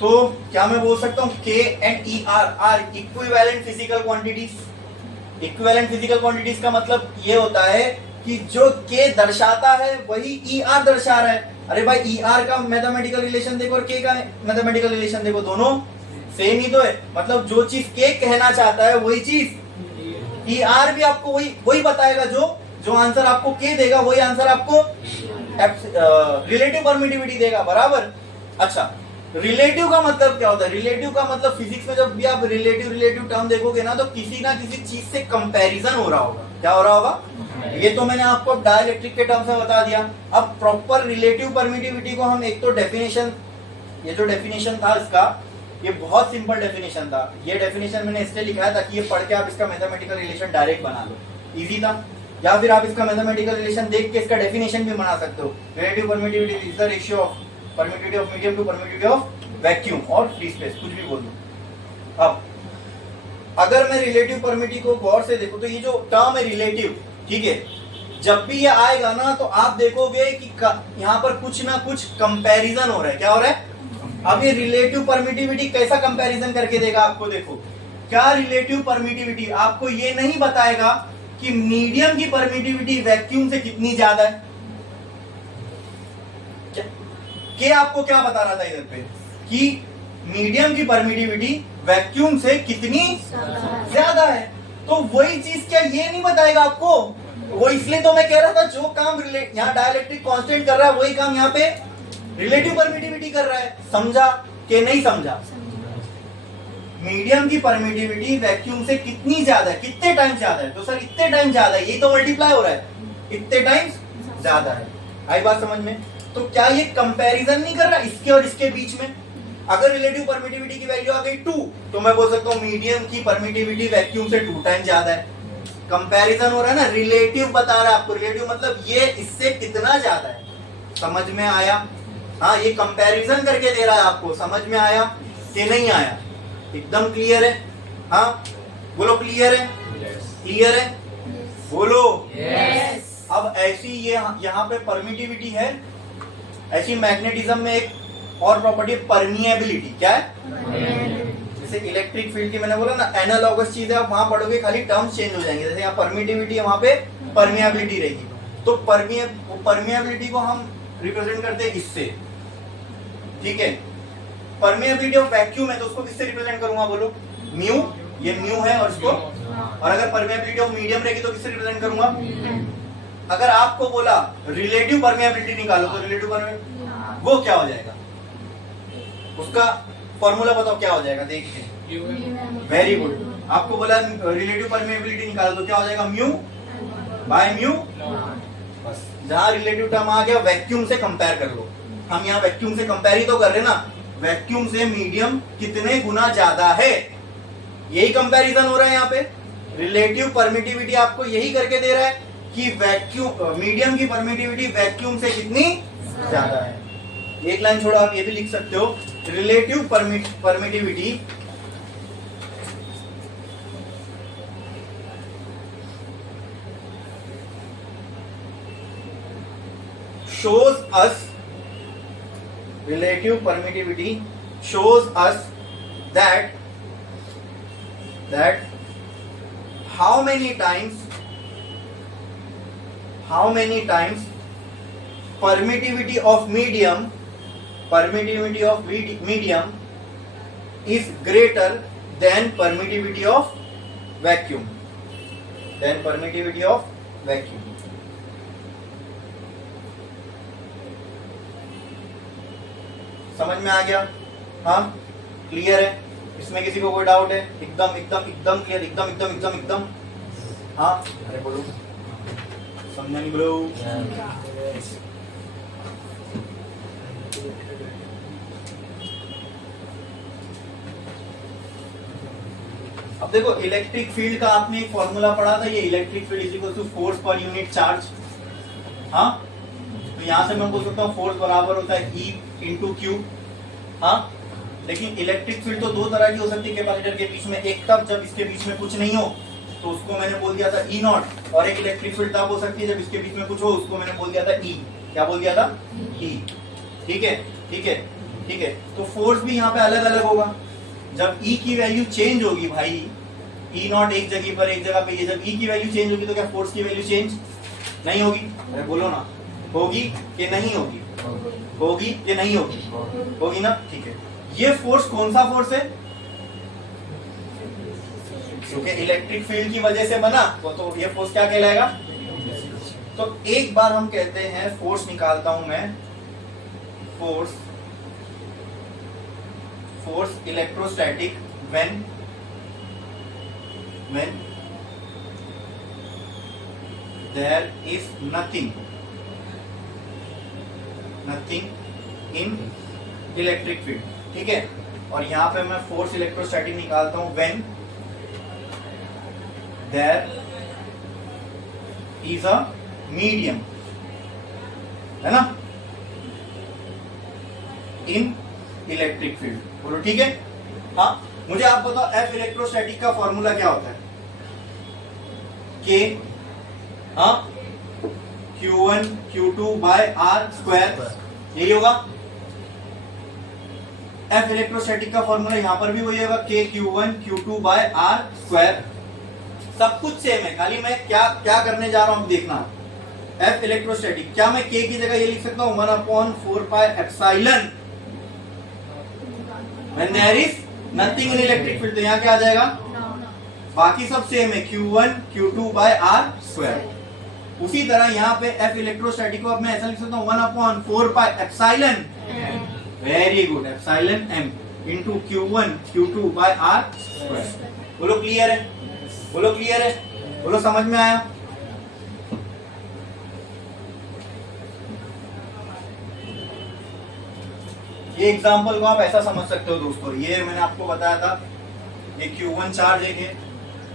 तो क्या मैं बोल सकता हूँ K and ER are equivalent physical quantities. Equivalent physical quantities का मतलब ये होता है कि जो K दर्शाता है वही ER दर्शा रहा है। अरे भाई ER का मैथमेटिकल रिलेशन देखो और K का मैथमेटिकल रिलेशन देखो, दोनों सेम ही तो है। मतलब जो चीज K कहना चाहता है वही चीज ER भी आपको वही बताएगा, जो आंसर आपको K देगा वही आंसर आपको रिलेटिव परमिटिविटी देगा, बराबर। अच्छा, रिलेटिव का मतलब क्या होता है? रिलेटिव का मतलब फिजिक्स में जब भी आप रिलेटिव टर्म देखोगे ना, तो किसी ना किसी चीज से कंपैरिजन हो रहा होगा। क्या हो रहा होगा? ये तो मैंने आपको डाइलेक्ट्रिक के टर्म से बता दिया। अब प्रॉपर रिलेटिव परमिटिविटी को हम एक तो डेफिनेशन, ये जो डेफिनेशन था इसका, ये बहुत सिंपल डेफिनेशन था। ये डेफिनेशन मैंने इसलिए लिखा है ताकि ये पढ़ के आप इसका मैथमेटिकल रिलेशन डायरेक्ट बना लो, इजी था। या फिर आप इसका मैथमेटिकल रिलेशन देख के इसका डेफिनेशन भी बना सकते हो। Relative permittivity is the ratio of permittivity of medium to permittivity of vacuum और फ्री स्पेस, कुछ भी बोल दो। अब अगर मैं रिलेटिव परमिटिविटी को गौर से देखो तो ये जो टर्म है रिलेटिव, ठीक है, जब भी ये आएगा ना तो आप देखोगे कि यहाँ पर कुछ ना कुछ कंपैरिजन हो रहा है। क्या हो रहा है? अब ये रिलेटिव परमिटिविटी कैसा कंपैरिजन करके देगा आपको, देखो क्या रिलेटिव परमिटिविटी आपको ये नहीं बताएगा कि मीडियम की परमिटिविटी वैक्यूम से कितनी ज्यादा है। के आपको क्या बता रहा था इधर पे कि मीडियम की परमिटिविटी वैक्यूम से कितनी ज्यादा है, तो वही चीज क्या ये नहीं बताएगा आपको? वो इसलिए तो मैं कह रहा था जो काम यहाँ डाइलेक्ट्रिक कांस्टेंट कर रहा है वही काम यहाँ पे रिलेटिव परमिटिविटी कर रहा है। समझा कि नहीं समझा? मीडियम की परमिटिविटी वैक्यूम से कितनी ज्यादा है, कितने टाइम ज्यादा है? तो सर इतने टाइम ज्यादा है, ये तो मल्टीप्लाई हो रहा है, इतने टाइम्स ज्यादा है। आई बात समझ में? तो क्या ये कंपैरिजन नहीं कर रहा इसके और इसके बीच में? अगर रिलेटिव परमिटिविटी की वैल्यू आ गई 2 तो मैं बोल सकता हूँ मीडियम की परमिटिविटी वैक्यूम से 2 टाइम ज्यादा है। कंपैरिजन हो रहा है ना, रिलेटिव बता रहा है आपको। रिलेटिव मतलब ये इससे कितना ज्यादा है। समझ में आया? हाँ, ये कंपैरिजन करके दे रहा है आपको। समझ में आया कि नहीं आया? एकदम क्लियर है? हाँ बोलो क्लियर है? क्लियर है? बोलो yes. अब ऐसी ये यहाँ पे परमिटिविटी है, ऐसी मैग्नेटिज्म में एक और प्रॉपर्टी परमिएबिलिटी। क्या है? जैसे इलेक्ट्रिक फील्ड की मैंने बोला ना एनालॉगस चीज है, आप वहां पढ़ोगे खाली टर्म्स चेंज हो जाएंगे। जैसे यहाँ परमिटिविटी है, वहां पे परमिएबिलिटी रहेगी। तो परमिएबिलिटी को हम रिप्रेजेंट करते हैं इससे, ठीक है। परमिएबिलिटी ऑफ वैक्यूम है तो उसको किससे रिप्रेजेंट करूंगा बोलो? म्यू, ये म्यू है और इसको, और अगर परमेबिलिटी ऑफ मीडियम रहेगी तो किससे रिप्रेजेंट करूंगा? अगर आपको बोला रिलेटिव परमेबिलिटी निकालो तो रिलेटिव परमेबिलिटी वो क्या हो जाएगा? उसका फॉर्मूला बताओ क्या हो जाएगा, देखते हैं। Very good. आपको बोला रिलेटिव परमेबिलिटी निकालो तो क्या हो जाएगा? Mu by mu. बस जहां रिलेटिव टर्म आ गया वैक्यूम से कंपेयर कर लो। हम यहाँ वैक्यूम से कंपेयर ही तो कर रहे हैं ना, वैक्यूम से मीडियम कितने गुना ज्यादा है, यही कंपैरिजन हो रहा है यहाँ पे। रिलेटिव परमिटिविटी आपको यही करके दे रहा है कि वैक्यूम मीडियम की परमिटिविटी वैक्यूम से कितनी ज्यादा है। एक लाइन छोड़ो, आप ये भी लिख सकते हो, relative permittivity shows us, relative permittivity shows us that how many times permittivity of medium is greater than permittivity of vacuum, समझ में आ गया? हाँ, क्लियर है? इसमें किसी को कोई डाउट है? एकदम एकदम एकदम क्लियर, एकदम एकदम एकदम एकदम। हाँ, अरे बोलो, समझा नहीं? बोलो। अब देखो, इलेक्ट्रिक फील्ड का आपने एक फॉर्मूला पढ़ा था, ये electric field is equal to force per unit charge. हाँ, तो यहां से मैं बोल सकता हूँ फोर्स बराबर होता है E इंटू क्यू। हाँ, लेकिन इलेक्ट्रिक फील्ड तो दो तरह की हो सकती है कैपेसिटर के बीच में। एक तब जब इसके बीच में कुछ नहीं हो तो उसको मैंने बोल दिया था E नॉट, और एक इलेक्ट्रिक फील्ड तब हो सकती है जब इसके बीच में कुछ हो, उसको मैंने बोल दिया था E। क्या बोल दिया था? E। ठीक है, ठीक है, ठीक है। तो फोर्स भी यहाँ पे अलग अलग होगा। जब E की वैल्यू चेंज होगी भाई, E नॉट एक जगह पर एक जगह पे, ये जब E की वैल्यू चेंज होगी तो क्या फोर्स की वैल्यू चेंज नहीं होगी? अरे बोलो ना, होगी कि नहीं होगी? होगी कि नहीं होगी? होगी ना? ठीक है। ये फोर्स कौन सा फोर्स है? क्योंकि इलेक्ट्रिक फील्ड की वजह से बना, तो ये फोर्स क्या कहलाएगा? तो एक बार हम कहते हैं फोर्स निकालता हूं मैं, force electrostatic when there is nothing in electric field. ठीक है, और यहां पे मैं फोर्स इलेक्ट्रोस्टैटिक निकालता हूं when there is a medium, है ना, इन इलेक्ट्रिक फील्ड। बोलो ठीक है। हाँ, मुझे आप बताओ F इलेक्ट्रोस्टैटिक का फॉर्मूला क्या होता है? K, हाँ, Q1 Q2 by R square, यही होगा। F इलेक्ट्रोस्टैटिक का फॉर्मूला यहां पर भी वही होगा, K Q1 Q2 by R square. सब कुछ सेम है, खाली मैं क्या करने जा रहा हूं देखना। F इलेक्ट्रोस्टैटिक, क्या मैं K की जगह ये लिख सकता हूं 1/4 pi epsilon when there is nothing in electric field, तो यहां क्या आ जाएगा? बाकी सब सेम है, Q1 Q2 by R square. उसी तरह यहाँ पे F इलेक्ट्रोस्टैटिक को अब मैं ऐसा लिख सकता हूँ 1/4 pi epsilon, very good, epsilon m into Q1 Q2 by R square. बोलो क्लियर है? बोलो क्लियर है? बोलो समझ में आया? ये एग्जांपल को आप ऐसा समझ सकते हो दोस्तों, ये मैंने आपको बताया था, ये Q1 चार्ज एक है,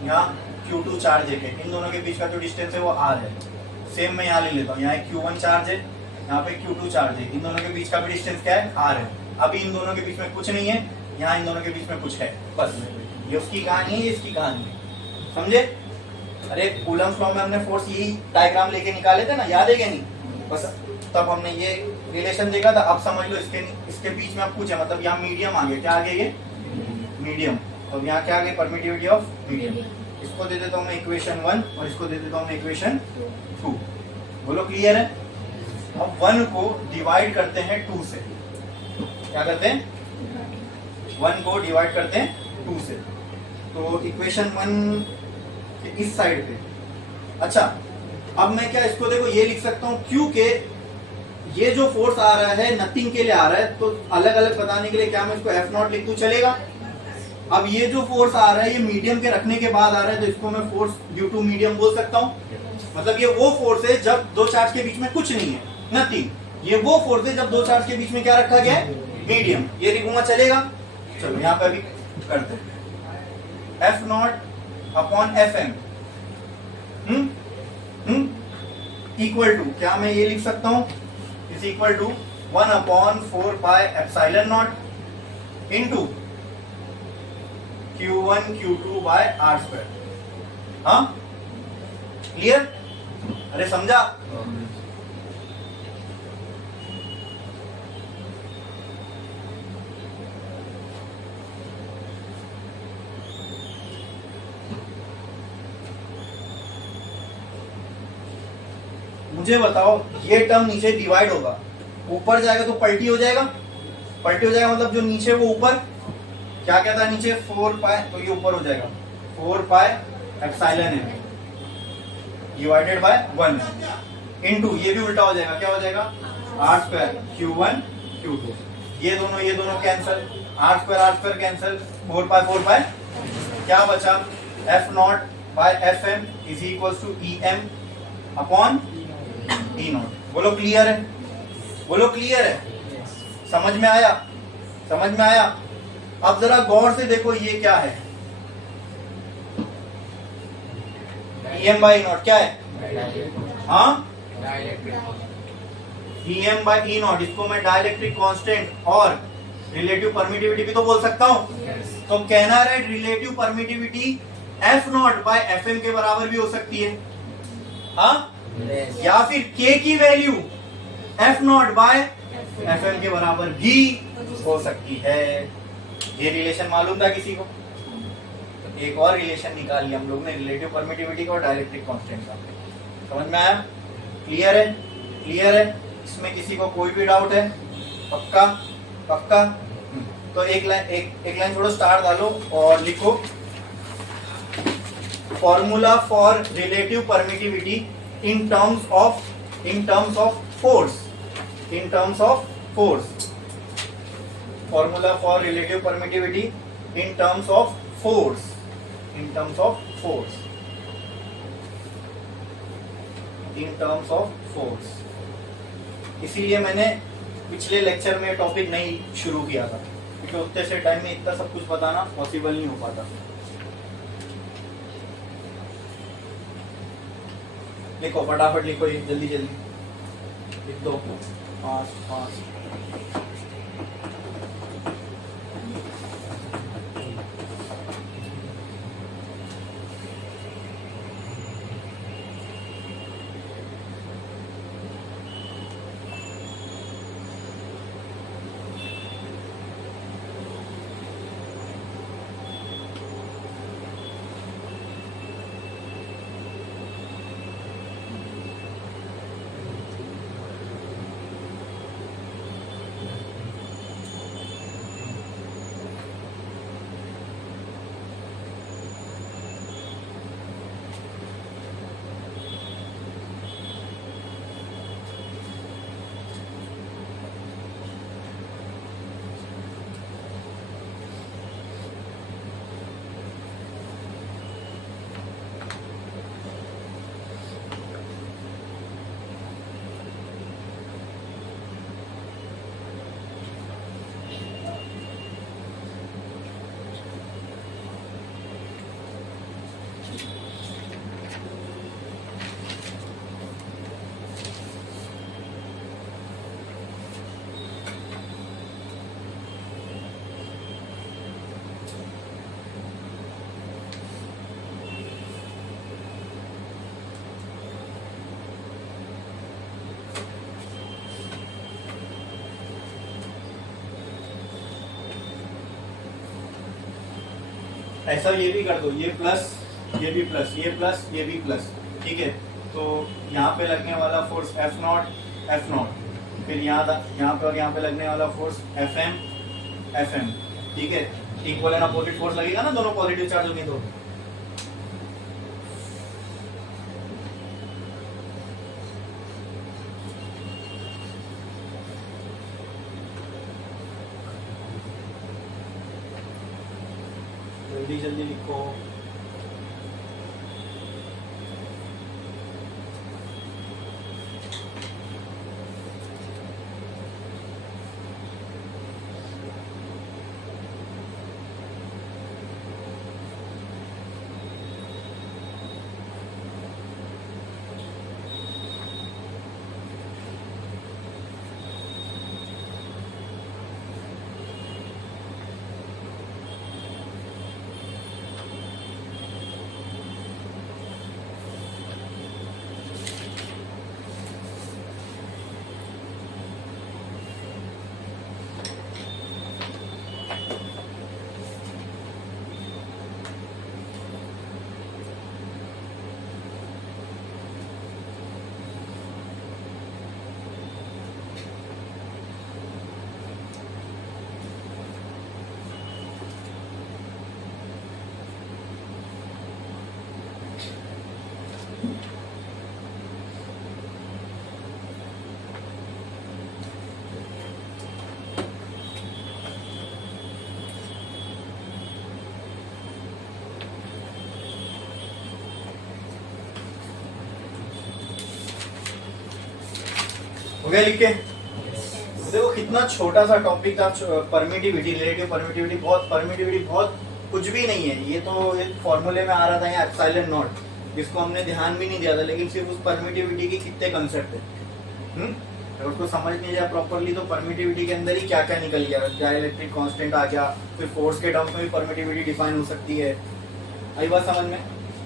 यहाँ Q2 चार्ज एक है, इन दोनों के बीच का जो डिस्टेंस है वो R है। सेम मैं यहाँ ले लेता हूँ, यहाँ Q1 चार्ज है, यहाँ पे Q2 चार्ज है, इन दोनों के बीच का भी डिस्टेंस क्या है? R है। अभी इन दोनों के बीच में कुछ नहीं है, यहाँ इन दोनों के बीच में कुछ है, बस ये उसकी कहानी है, ये इसकी कहानी है, समझे? अरे कूलम्स लॉ में हमने फोर्स यही डायग्राम लेके निकाले थे ना, याद है क्या नहीं? बस तब हमने ये रिलेशन देखा था। अब समझ लो, इसके बीच में आप पूछे, मतलब यहाँ मीडियम आ गया, क्या आ गया? ये मीडियम। अब यहाँ क्या आ गया? Permittivity of medium. इसको दे देता हूँ मैं इक्वेशन 1 और इसको दे देता हूँ मैं इक्वेशन 2। बोलो क्लियर है? अब 1 को डिवाइड करते हैं 2 से। क्या करते हैं? 1 को डिवाइड करते हैं 2 से। तो इक्वेशन 1 के इस साइड पे। अच्छा, अब मैं क्या इसको देखो ये लिख सकता हूँ, क्योंकि ये जो फोर्स आ रहा है नथिंग के लिए आ रहा है, तो अलग अलग बताने के लिए क्या मैं इसको एफ नॉट लिख दूं, चलेगा। अब ये जो फोर्स आ रहा है ये मीडियम के रखने के बाद आ रहा है, तो इसको मैं फोर्स ड्यू टू मीडियम बोल सकता हूँ। मतलब ये वो फोर्स है जब दो चार्ज के बीच में कुछ नहीं है, नथिंग। ये वो फोर्स है जब दो चार्ज के बीच में क्या रखा गया है, मीडियम। ये लिखूंगा, चलेगा। चलो यहाँ पे अभी करते हैं, F naught upon F M equal to, क्या मैं ये लिख सकता हूं, is equal to 1 upon 4 pi epsilon naught into Q1 Q2 by R square. हाँ, क्लियर? अरे समझा? मुझे बताओ, ये टर्म नीचे डिवाइड होगा, ऊपर जाएगा तो पलटी हो जाएगा। पलटी हो जाएगा मतलब जो नीचे वो ऊपर, क्या कहता है नीचे 4 पाई, तो ये ऊपर हो जाएगा 4 pi epsilon M divided by 1 into, ये भी उल्टा हो जाएगा, क्या हो जाएगा, आर स्क्वायर Q1 Q2। ये दोनों cancel, R square cancel, 4 pi, क्या बचा, F naught by F M is equal to E M upon E naught. बोलो क्लियर है? बोलो क्लियर है? समझ में आया? समझ में आया? अब जरा गौर से देखो, ये क्या है, EM बाई नॉट क्या है, हाँ, EM बाई ई नॉट। इसको मैं डाइलेक्ट्रिक कांस्टेंट और रिलेटिव परमिटिविटी भी तो बोल सकता हूं। तो कहना है relative permittivity F naught by F M के बराबर भी हो सकती है, हाँ, या फिर K की value F naught by F M के बराबर भी हो सकती है। ये रिलेशन मालूम था किसी को? तो एक और रिलेशन निकाल लिया हम लोग ने, रिलेटिव परमिटिविटी का और डाइलेक्ट्रिक कांस्टेंट का। समझ में आया? क्लियर है? क्लियर है? इसमें किसी को कोई भी डाउट है? पक्का? पक्का? तो एक लाइन छोड़ो, स्टार डालो और लिखो, formula for relative permittivity in terms of force, formula for relative permittivity in terms of force, in terms of force। इसीलिए मैंने पिछले लेक्चर में टॉपिक नहीं शुरू किया था, क्योंकि उतने से टाइम में इतना सब कुछ बताना पॉसिबल नहीं हो पाता। लिखो फटाफट, लिखो ये जल्दी लिख दो, 5 ऐसा ये भी कर दो, ये प्लस, ये भी प्लस, ये प्लस, ये भी प्लस, ठीक है। तो यहाँ पे लगने वाला फोर्स एफ नॉट, फिर यहाँ पे और यहाँ पे लगने वाला फोर्स एफ एम, ठीक है। इक्वल एंड अपोजिट फोर्स लगेगा ना, दोनों पॉजिटिव चार्ज होंगे तो। जल्दी जल्दी लिखो। हो गया लिख के? देखो कितना छोटा सा टॉपिक था, परमिटिविटी, रिलेटिव परमिटिविटी। बहुत कुछ भी नहीं है ये, तो एक फॉर्मूले में आ रहा था यहाँ एप्सिलॉन नॉट, जिसको हमने ध्यान भी नहीं दिया था, लेकिन सिर्फ उस परमिटिविटी के कितने कंसेप्ट है। अगर उसको समझ नहीं जाए प्रॉपरली तो परमिटिविटी के अंदर ही क्या क्या निकल गया, डाइलेक्ट्रिक कांस्टेंट आ गया, फिर फोर्स के टर्म्स में भी परमिटिविटी डिफाइन हो सकती है। आई बात समझ में?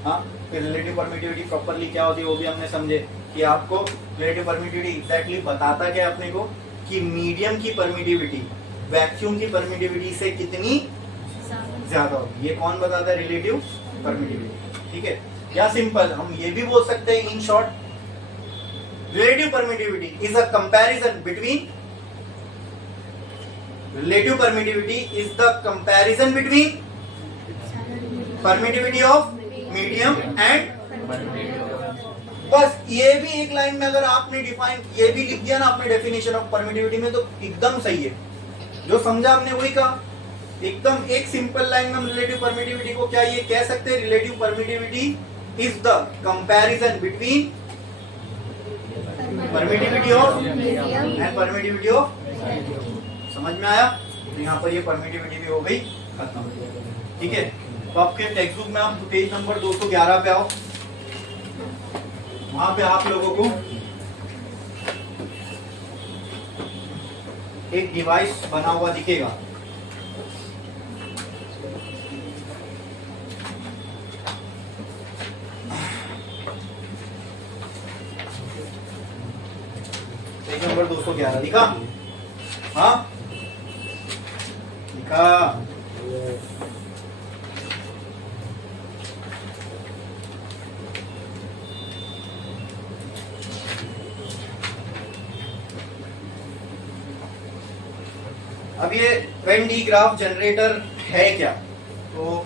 हाँ, फिर रिलेटिव परमिटिविटी प्रॉपरली क्या होती है वो भी हमने समझे कि आपको रिलेटिव परमिटिविटी एग्जैक्टली बताता क्या अपने को कि मीडियम की परमिटिविटी वैक्यूम की परमिटिविटी से कितनी ज्यादा होगी। ये कौन बताता है? Relative permittivity. ठीक है, या सिंपल हम ये भी बोल सकते हैं in short, relative permittivity is a comparison between, relative permittivity is the comparison between permittivity of medium and, बस ये भी एक लाइन में अगर आपने डिफाइन ये भी लिख दिया ना आपने डेफिनेशन ऑफ परमिटिविटी में, तो एकदम सही है। जो समझा हमने वही कहा, एकदम एक सिंपल लाइन में हम रिलेटिव परमिटिविटी को क्या ये कह सकते हैं, relative permittivity is the comparison between permittivity of and permittivity of. समझ में आया? तो यहाँ पर ये परमिटिविटी भी हो गई खत्म। ठीक है, तो आपके टेक्स्ट बुक में आप पेज नंबर 211 पे आओ, वहां पे आप लोगों को एक डिवाइस बना हुआ दिखेगा। पेज नंबर 211 दिखा? हाँ दिखा? अब ये वेन डी ग्राफ जनरेटर है क्या? तो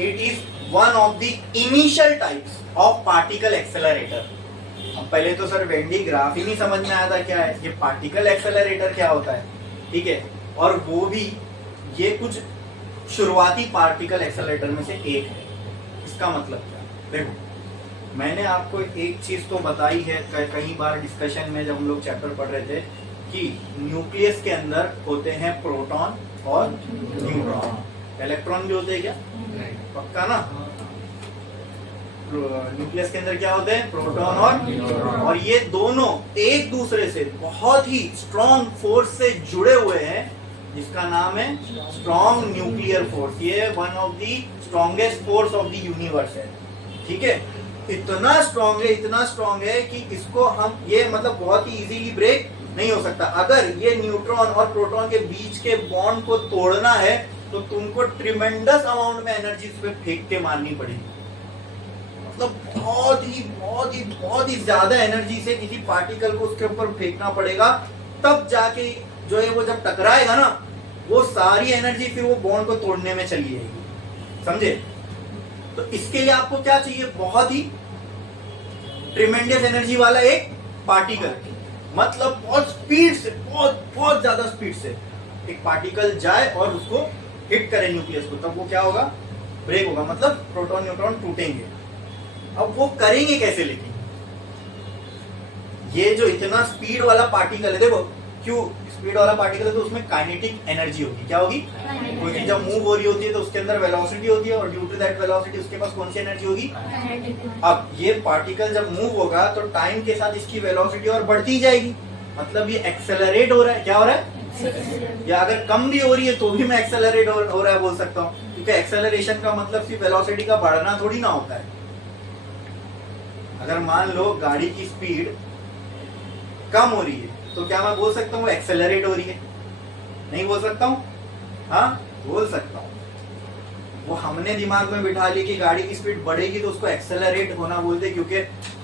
it is one of the initial types of particle accelerator. अब पहले तो सर वेन डी ग्राफ ही नहीं समझ में आया था क्या है, ये पार्टिकल एक्सेलरेटर क्या होता है। ठीक है, और वो भी ये कुछ शुरुआती पार्टिकल एक्सेलरेटर में से एक है। इसका मतलब क्या? देखो मैंने आपको एक चीज तो बताई है कई बार डिस्कशन में जब हम लोग चैप्टर पढ़ रहे थे कि न्यूक्लियस के अंदर होते हैं प्रोटॉन और न्यूट्रॉन। इलेक्ट्रॉन भी होते हैं क्या? पक्का ना? न्यूक्लियस के अंदर क्या होते हैं? प्रोटॉन और ये दोनों एक दूसरे से बहुत ही स्ट्रॉन्ग फोर्स से जुड़े हुए हैं, जिसका नाम है स्ट्रॉन्ग न्यूक्लियर फोर्स। ये one of the strongest force of the universe है। ठीक है, इतना स्ट्रॉन्ग है कि इसको हम ये मतलब बहुत ही इजीली ब्रेक नहीं हो सकता। अगर ये न्यूट्रॉन और प्रोटॉन के बीच के बॉन्ड को तोड़ना है तो तुमको ट्रिमेंडस अमाउंट में एनर्जी इस पे फेंक के मारनी पड़ेगी। मतलब बहुत ही ज्यादा एनर्जी से किसी पार्टिकल को उसके ऊपर फेंकना पड़ेगा, तब जाके जो है वो जब टकराएगा ना वो सारी एनर्जी फिर वो बॉन्ड को तोड़ने में चली जाएगी, समझे? तो इसके लिए आपको क्या चाहिए? बहुत ही ट्रिमेंडियस एनर्जी वाला एक पार्टिकल, मतलब बहुत स्पीड से, बहुत बहुत ज्यादा स्पीड से एक पार्टिकल जाए और उसको हिट करे न्यूक्लियस को, तब वो क्या होगा? ब्रेक होगा, मतलब प्रोटॉन न्यूट्रॉन टूटेंगे। अब वो करेंगे कैसे? लेकिन ये जो इतना स्पीड वाला पार्टिकल है, देखो क्यों स्पीड वाला पार्टिकल है, तो उसमें काइनेटिक एनर्जी होगी। क्या होगी? कोई चीज जब मूव हो रही होती है तो उसके अंदर वेलोसिटी होती है, और ड्यू टू दैट वेलोसिटी उसके पास कौन सी एनर्जी होगी? अब ये पार्टिकल जब मूव होगा तो टाइम के साथ इसकी वेलोसिटी और बढ़ती जाएगी, मतलब ये एक्सेलरेट हो रहा है। क्या हो रहा है? या अगर कम भी हो रही है तो भी मैं एक्सेलरेट हो रहा है बोल सकता हूँ, क्योंकि एक्सेलरेशन का मतलब सिर्फ वेलोसिटी का बढ़ना थोड़ी ना होता है। अगर मान लो गाड़ी की स्पीड कम हो रही है तो क्या मैं बोल सकता हूँ एक्सेलरेट हो रही है? नहीं बोल सकता हूँ? हाँ बोल सकता हूँ। वो हमने दिमाग में बिठा ली कि गाड़ी की स्पीड बढ़ेगी तो उसको एक्सेलरेट होना बोलते हैं, क्योंकि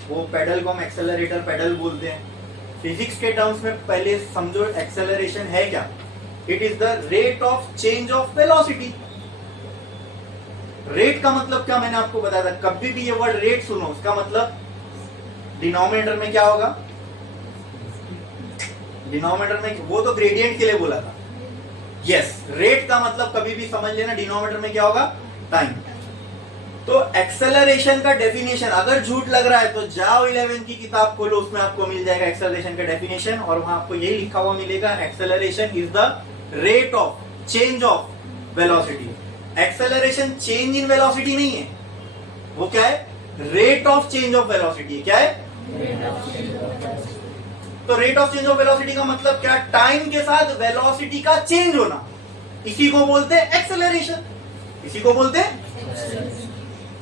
वो पेडल को हम एक्सेलरेटर पेडल बोलते हैं। फिजिक्स के टर्म्स में पहले समझो एक्सेलरेशन है क्या? It is the rate of change of velocity. Rate का मतलब क्या मैंने आपको बताया था, कभी भी ये वर्ड रेट सुनो उसका मतलब डिनोमिनेटर में क्या होगा? डिनोमिनेटर में वो तो ग्रेडियंट के लिए बोला था। यस, रेट का मतलब कभी भी समझ लेना डिनोमिनेटर में क्या होगा? टाइम। तो एक्सेलरेशन का डेफिनेशन अगर झूठ लग रहा है तो जाओ 11 की किताब खोलो, उसमें आपको मिल जाएगा एक्सेलरेशन का डेफिनेशन, और वहां आपको यही लिखा हुआ मिलेगा, acceleration is the rate of change of velocity. Acceleration change in velocity नहीं है, वो क्या है? Rate of change of velocity. क्या है? तो rate of change of velocity का मतलब क्या? टाइम के साथ वेलोसिटी का चेंज होना, इसी को बोलते हैं एक्सेलरेशन, इसी को बोलते हैं।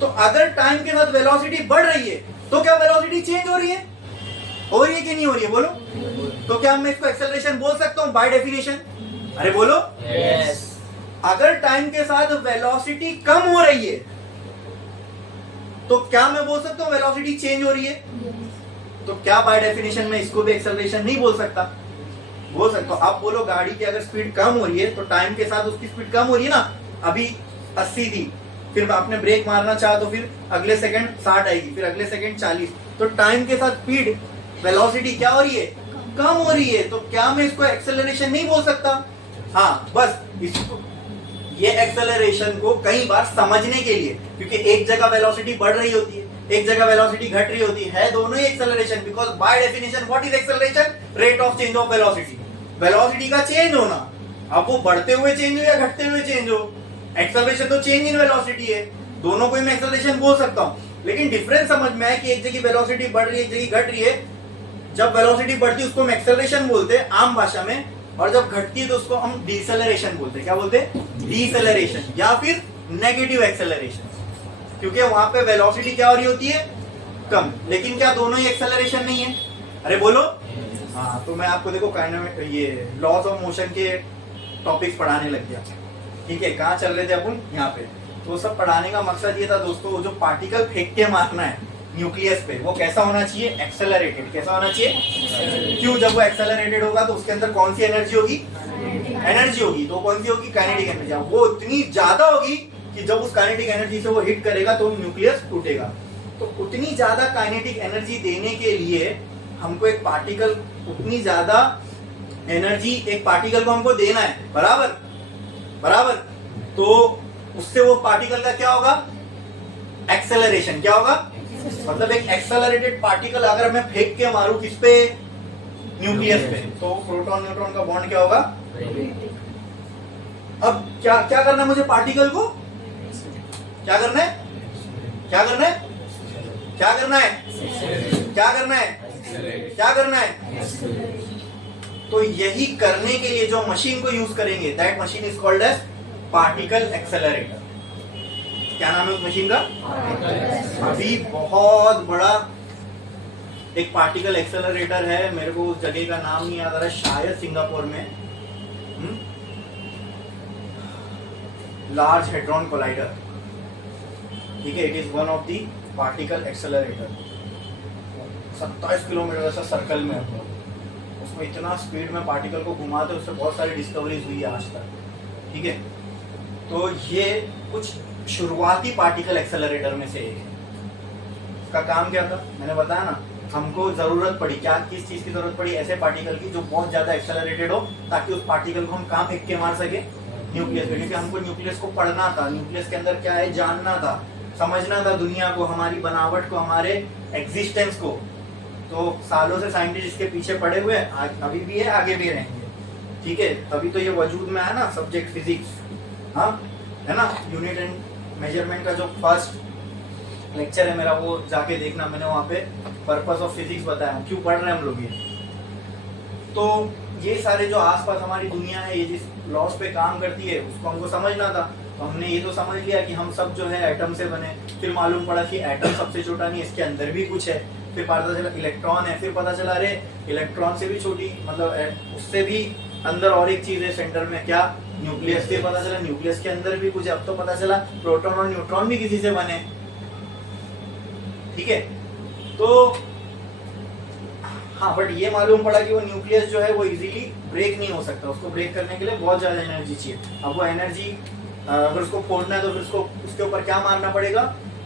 तो अगर टाइम के साथ वेलोसिटी बढ़ रही है तो क्या वेलोसिटी चेंज हो रही है? हो रही है कि नहीं हो रही है? बोलो। तो क्या मैं इसको एक्सेलरेशन बोल सकता हूं बाय डेफिनेशन? अरे बोलो। Yes. अगर टाइम के साथ वेलोसिटी कम हो रही है तो क्या मैं बोल सकता हूं वेलोसिटी चेंज हो रही है? तो क्या बाय डेफिनेशन में इसको भी एक्सेलरेशन नहीं बोल सकता? बोल सकता हूं। आप बोलो गाड़ी की अगर स्पीड कम हो रही है तो टाइम के साथ उसकी स्पीड कम हो रही है ना, अभी 80 थी, फिर आपने ब्रेक मारना चाहा तो फिर अगले सेकंड 60 आएगी, फिर अगले सेकंड 40, तो टाइम के साथ स्पीड वेलोसिटी क्या हो रही है? कम हो रही है। तो क्या मैं इसको एक्सेलरेशन नहीं बोल सकता? हाँ, बस इसको ये एक्सेलरेशन को कई बार समझने के लिए, क्योंकि एक जगह वेलोसिटी बढ़ रही होती है, एक जगह वेलोसिटी घट रही होती है दोनों ही acceleration, because by definition what is acceleration? Rate of change of velocity, velocity का चेंज होना। अब वो बढ़ते हुए चेंज हो या घटते हुए चेंज हो, एक्सेलरेशन तो चेंज इन वेलोसिटी है, दोनों को ही मैं एक्सेलरेशन बोल सकता हूं। लेकिन डिफरेंस समझ में है कि एक जगह वेलोसिटी बढ़ रही है, एक जगह घट रही है। जब वेलोसिटी बढ़ती है उसको हम एक्सेलरेशन बोलते हैं आम भाषा में, और जब घटती है तो उसको हम डिसेलरेशन बोलते हैं। क्या बोलते हैं? डिसेलरेशन या फिर नेगेटिव एक्सेलरेशन, क्योंकि वहां पे वेलोसिटी क्या हो रही होती है? कम। लेकिन क्या दोनों ही एक्सेलरेशन नहीं है? अरे बोलो। हाँ, तो मैं आपको देखो ये लॉज ऑफ मोशन के टॉपिक्स पढ़ाने लग गया। ठीक है, कहाँ चल रहे थे अपन? यहाँ पे। तो सब पढ़ाने का मकसद ये था दोस्तों, वो जो पार्टिकल फेंक के मारना है न्यूक्लियस पे, वो कैसा होना चाहिए? एक्सेलरेटेड। कैसा होना चाहिए? क्यों? जब वो एक्सेलरेटेड होगा तो उसके अंदर कौन सी एनर्जी होगी? एनर्जी होगी। तो कौन सी होगी? Kinetic energy. वो इतनी ज्यादा होगी कि जब उस काइनेटिक एनर्जी से वो हिट करेगा तो न्यूक्लियस टूटेगा। तो उतनी ज्यादा काइनेटिक एनर्जी देने के लिए हमको एक पार्टिकल, उतनी ज्यादा एनर्जी एक पार्टिकल को हमको देना है, बराबर बराबर। तो उससे वो पार्टिकल का क्या होगा? एक्सेलरेशन। क्या होगा? मतलब एक एक्सेलरेटेड पार्टिकल अगर मैं फेंक के मारूं किस पे? न्यूक्लियस पे, तो प्रोटॉन न्यूट्रॉन का बॉन्ड क्या होगा? अब क्या क्या करना है मुझे? पार्टिकल को क्या करना है? क्या करना है? क्या करना है? क्या करना है? क्या करना है? तो यही करने के लिए जो मशीन को यूज करेंगे, that machine is called as particle accelerator. क्या नाम है उस मशीन का? अभी बहुत बड़ा एक पार्टिकल एक्सेलरेटर है, मेरे को उस जगह का नाम नहीं याद आ रहा, शायद सिंगापुर में, लार्ज हेड्रॉन कोलाइडर। ठीक है, it is one of the particle accelerator. 27 kilometre ऐसा सर्कल में है, उसमें इतना स्पीड में पार्टिकल को घुमाते, उससे बहुत सारी डिस्कवरीज हुई है आज तक। ठीक है, तो ये कुछ शुरुआती पार्टिकल एक्सेलरेटर में से एक है। इसका काम क्या था, मैंने बताया ना, हमको जरूरत पड़ी क्या, किस चीज की जरूरत पड़ी, ऐसे पार्टिकल की जो बहुत ज्यादा एक्सेलरेटेड हो, ताकि उस पार्टिकल को हम कहाँ फेंक के मार सके, न्यूक्लियस पे। क्योंकि हमको न्यूक्लियस को पढ़ना था, न्यूक्लियस के अंदर क्या है जानना था, समझना था दुनिया को, हमारी बनावट को, हमारे एग्जिस्टेंस को। तो सालों से साइंटिस्ट इसके पीछे पड़े हुए हैं, अभी भी है, आगे भी रहेंगे, ठीक है। तभी तो ये वजूद में आया ना सब्जेक्ट फिजिक्स, हाँ है ना। यूनिट एंड मेजरमेंट का जो फर्स्ट लेक्चर है मेरा, वो जाके देखना, मैंने वहाँ पे पर्पस ऑफ फिजिक्स बताया, क्यों पढ़ रहे हैं हम लोग ये। तो ये सारे जो आसपास हमारी दुनिया है, ये जिस लॉस पे काम करती है, उसको हमको समझना था। तो हमने ये तो समझ लिया कि हम सब जो है एटम से बने, फिर मालूम पड़ा कि एटम सबसे छोटा नहीं, इसके अंदर भी कुछ है। फिर पता चला इलेक्ट्रॉन है, फिर पता चला अरे इलेक्ट्रॉन से भी छोटी, मतलब उससे भी अंदर और एक चीज है सेंटर में, क्या, न्यूक्लियस। फिर पता चला न्यूक्लियस के अंदर भी कुछ है। अब तो पता चला प्रोटॉन और न्यूट्रॉन भी किसी से बने, ठीक है। तो हाँ, बट ये मालूम पड़ा कि वो न्यूक्लियस जो है वो इजीली ब्रेक नहीं हो सकता, उसको ब्रेक करने के लिए बहुत ज्यादा एनर्जी चाहिए। अब वो एनर्जी अगर उसको फोड़ना है तो फिर उसको उसके ऊपर क्या मारना पड़ेगा,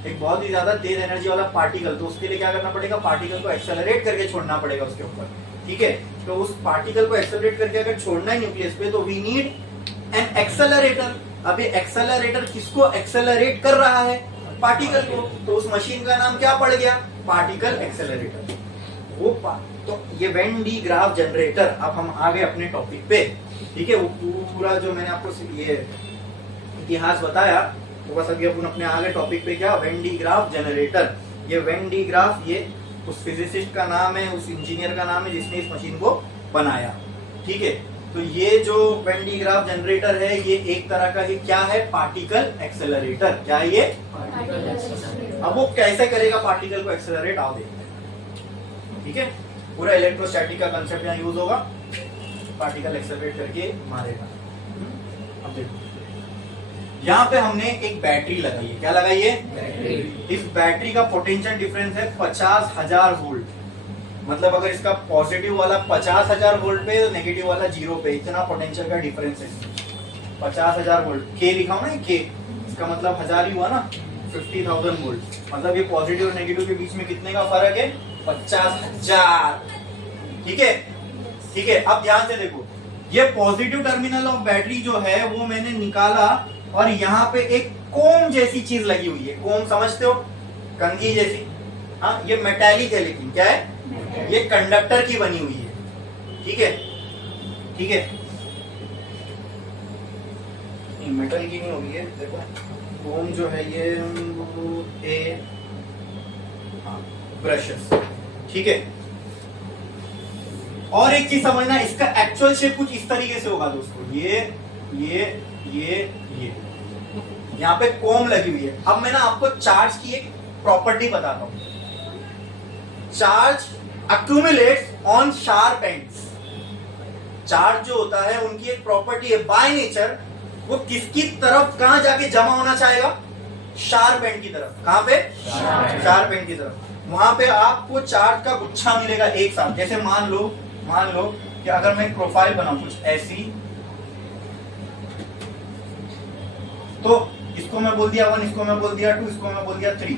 एक बहुत ही ज्यादा तेज एनर्जी वाला पार्टिकल। तो उसके लिए क्या करना पड़ेगा, पार्टिकल को एक्सेलरेट करके छोड़ना पड़ेगा उसके ऊपर, ठीक है। तो उस पार्टिकल को एक्सेलरेट करके अगर छोड़ना है न्यूक्लियस पे, तो वी नीड एन एक्सेलरेटर। अब ये एक्सेलरेटर किसको एक्सेलरेट कर रहा है, पार्टिकल को। तो उस मशीन का नाम क्या पड़ गया, पार्टिकल एक्सेलरेटर। वो तो ये वेन डी ग्राफ जनरेटर। अब हम आ गए अपने टॉपिक पे, ठीक है। वो पूरा जो मैंने आपको ये इतिहास बताया, तो बस अभी अपन अपने आगे टॉपिक पे, क्या, वेन डी ग्राफ जनरेटर। ये वेन डी ग्राफ, ये उस फिजिसिस्ट का नाम है, उस इंजीनियर का नाम है जिसने इस मशीन को बनाया, ठीक है। तो ये जो वेन डी ग्राफ जनरेटर है, ये एक तरह का, ये क्या है, पार्टिकल एक्सेलरेटर। क्या है ये, अब वो कैसे करेगा पार्टिकल को एक्सेलरेट, आओ देखते हैं, ठीक है। पूरा इलेक्ट्रोस्टैटिक का कंसेप्ट यहाँ यूज होगा, पार्टिकल एक्सेलरेट करके मारेगा। अब देखो, यहाँ पे हमने एक बैटरी लगाई है, क्या लगाई है, इस बैटरी का पोटेंशियल डिफरेंस है 50,000 वोल्ट। मतलब अगर इसका पॉजिटिव वाला 50,000 वोल्ट पे, तो नेगेटिव वाला 0 पे, इतना पोटेंशियल का डिफरेंस है। 50,000 वोल्ट, के लिखा हूं ना, के, इसका मतलब 1000 ही हुआ ना, 50,000 वोल्ट। मतलब ये पॉजिटिव और नेगेटिव के बीच में कितने का फर्क है, 50,000, ठीक है, ठीक है। अब ध्यान से देखो, ये पॉजिटिव टर्मिनल ऑफ बैटरी जो है वो मैंने निकाला, और यहाँ पे एक कोम जैसी चीज लगी हुई है। कोम समझते हो, कंघी जैसी, हाँ, ये मेटालिक है, लेकिन क्या है, ये कंडक्टर की बनी हुई है, ठीक है, ठीक है। मेटल की नहीं होगी है, देखो कोम जो है ये ब्रशेस, ठीक है। और एक चीज समझना, इसका एक्चुअल शेप कुछ इस तरीके से होगा दोस्तों, ये यहाँ पे कोम लगी हुई है। अब मैं ना आपको चार्ज की एक प्रॉपर्टी बताता हूं। Charge accumulates on sharp ends. Charge जो होता है उनकी एक प्रॉपर्टी है, बाय नेचर वो किसकी तरफ, कहां जाके जमा होना चाहेगा, शार्प एंड की तरफ। कहां पे, शार्प एंड की तरफ। वहां पे आपको चार्ज का गुच्छा मिलेगा एक साथ। जैसे मान लो कि अगर मैं एक प्रोफाइल बनाऊं कुछ ऐसी, तो इसको मैं बोल दिया 1, इसको मैं बोल दिया 2, इसको मैं बोल दिया 3,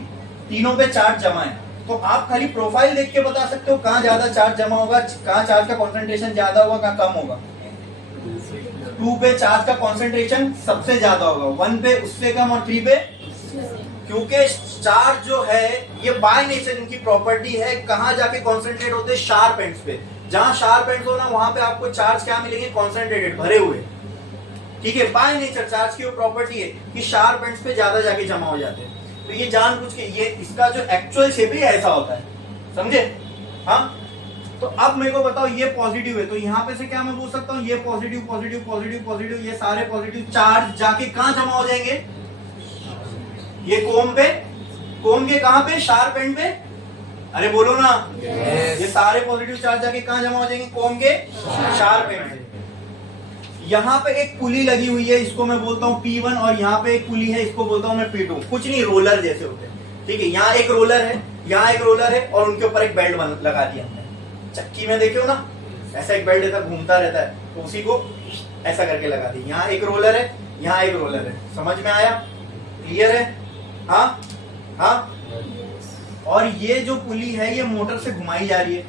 तीनों पे चार्ज जमा है। तो आप खाली प्रोफाइल देख के बता सकते हो कहां ज्यादा चार्ज जमा होगा, कहां चार्ज का कॉन्सेंट्रेशन ज्यादा होगा, कहां कम होगा। 2 पे चार्ज का कॉन्सेंट्रेशन सबसे ज्यादा होगा, 1 पे उससे कम, और 3 पे, क्योंकि चार्ज जो है ये बाय नेचर इनकी प्रॉपर्टी है कहां जाके कॉन्सेंट्रेट होते हैं, शार्प एंड्स पे। जहां शार्प एंड्स हो ना, वहां पे आपको चार्ज क्या मिलेंगे, कॉन्सेंट्रेटेड, भरे हुए, ठीक है। बाय नेचर चार्ज की वो प्रॉपर्टी है कि शार्प एंड्स पे ज्यादा जाके जमा हो जाते हैं। तो ये जानबूझ के, ये इसका जो एक्चुअल शेप है ऐसा होता है, समझे, हाँ। तो अब मेरे को बताओ, ये पॉजिटिव है, तो यहाँ पे से क्या मैं बोल सकता हूँ, ये पॉजिटिव पॉजिटिव पॉजिटिव पॉजिटिव, ये सारे पॉजिटिव चार्ज जाके कहां जमा हो जाएंगे, ये कोम पे, कोम के कहां पे, शार्प एंड पे। अरे बोलो ना, ये सारे पॉजिटिव चार्ज जाके कहां जमा हो जाएंगे, कोम के शार्प एंड पे। यहाँ पे एक पुली लगी हुई है, इसको मैं बोलता हूँ P1, और यहाँ पे एक पुली है, इसको बोलता हूँ मैं P2। कुछ नहीं, रोलर जैसे होते हैं, ठीक है। यहाँ एक रोलर है, यहाँ एक रोलर है, और उनके ऊपर एक बेल्ट लगा दिया हमने। चक्की में देखे हो ना, ऐसा एक बेल्ट ऐसा घूमता रहता है, तो उसी को ऐसा करके लगा दी। यहाँ एक रोलर है, यहाँ एक रोलर है। समझ में आया? क्लियर है? हाँ हाँ। और ये जो पुली है ये मोटर से घुमाई जा रही है।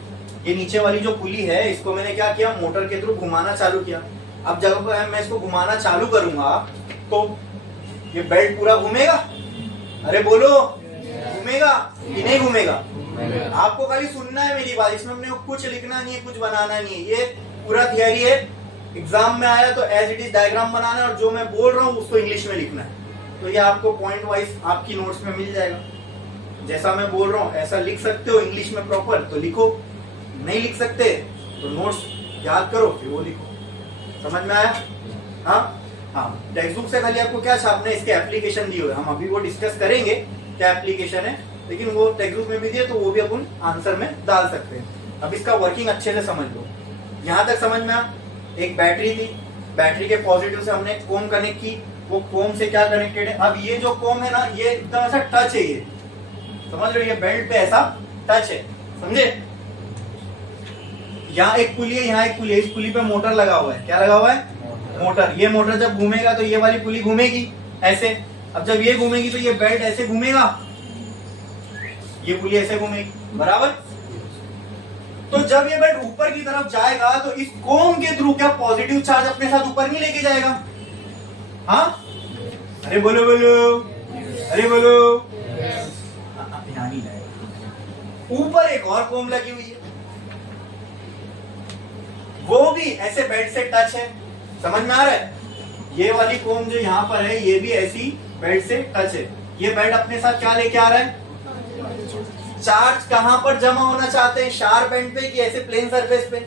ये नीचे वाली जो पुली है इसको मैंने क्या किया, मोटर के थ्रू घुमाना चालू किया। अब जब मैं इसको घुमाना चालू करूंगा तो ये बेल्ट पूरा घूमेगा। अरे बोलो, घूमेगा कि नहीं घूमेगा? आपको खाली सुनना है मेरी बात, इसमें हमने कुछ लिखना नहीं है, कुछ बनाना नहीं है। ये पूरा थियरी है। एग्जाम में आया तो एज इट इज डायग्राम बनाना है और जो मैं बोल रहा हूँ उसको इंग्लिश में लिखना है। तो ये आपको पॉइंट वाइज आपकी नोट्स में मिल जाएगा। जैसा मैं बोल रहा हूँ ऐसा लिख सकते हो इंग्लिश में प्रॉपर तो लिखो, नहीं लिख सकते तो नोट्स याद करो फिर वो लिखो। समझ में आया? हाँ हाँ। टेक्स्ट बुक से खाली आपको क्या छापना है, इसके एप्लीकेशन दिए हुए, हम अभी वो डिस्कस करेंगे क्या एप्लीकेशन है, लेकिन वो टेक्स्ट बुक में भी दिए तो वो भी अपन आंसर में डाल सकते हैं। अब इसका वर्किंग अच्छे से समझ लो। यहाँ तक समझ में आया? एक बैटरी थी, बैटरी के पॉजिटिव से हमने कोम कनेक्ट की, वो कोम से क्या कनेक्टेड है। अब ये जो कोम है ना ये एकदम ऐसा टच है, ये समझ रहे हो, ये बेल्ट पे ऐसा टच है, समझे? यहाँ एक पुली है, यहाँ एक पुली है, इस पुली पे मोटर लगा हुआ है। क्या लगा हुआ है? मोटर। ये मोटर जब घूमेगा तो ये वाली पुली घूमेगी ऐसे। अब जब ये घूमेगी तो ये बेल्ट ऐसे घूमेगा, ये पुली ऐसे घूमेगी, बराबर। तो जब ये बेल्ट ऊपर की तरफ जाएगा तो इस कोम के थ्रू क्या पॉजिटिव चार्ज अपने साथ ऊपर नहीं लेके जाएगा? हाँ, अरे बोलो बोलो, अरे बोलो। यहाँ नहीं जाएगा। ऊपर एक और कोम लगी हुई है, वो भी ऐसे बेल्ट से टच है। समझ में आ रहा है? ये वाली कोम जो यहाँ पर है ये भी ऐसी बेल्ट से टच है। ये बेल्ट अपने साथ क्या लेके आ रहा है? चार्ज कहां पर जमा होना चाहते हैं, शार्प एंड पे कि ऐसे प्लेन सरफेस पे?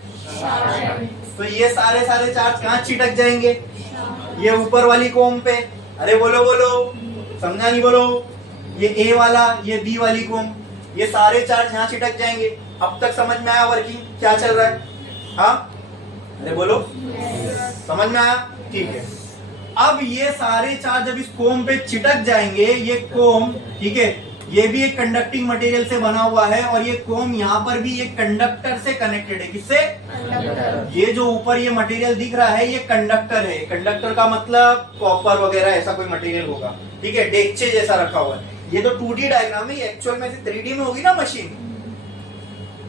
तो ये सारे चार्ज कहां चिटक जाएंगे? ये ऊपर वाली कोम पे। अरे बोलो बोलो, समझा नहीं? बोलो। ये ए वाला, ये बी वाली कोम, ये सारे चार्ज यहाँ चिटक जाएंगे। अब तक समझ में आया वर्किंग क्या चल रहा है? हाँ, अरे बोलो, समझ में आया? ठीक है। अब ये सारे चार्ज जब इस कोम पे चिटक जाएंगे, ये कोम, ठीक है, ये भी एक कंडक्टिंग मटेरियल से बना हुआ है और ये कोम यहाँ पर भी एक कंडक्टर से कनेक्टेड है। किससे? ये जो ऊपर ये मटेरियल दिख रहा है ये कंडक्टर है। कंडक्टर का मतलब कॉपर वगैरह ऐसा कोई मटेरियल होगा, ठीक है, डेक्चे जैसा रखा हुआ है। ये तो 2D डायग्राम है, ये एक्चुअल में 3D में होगी ना मशीन।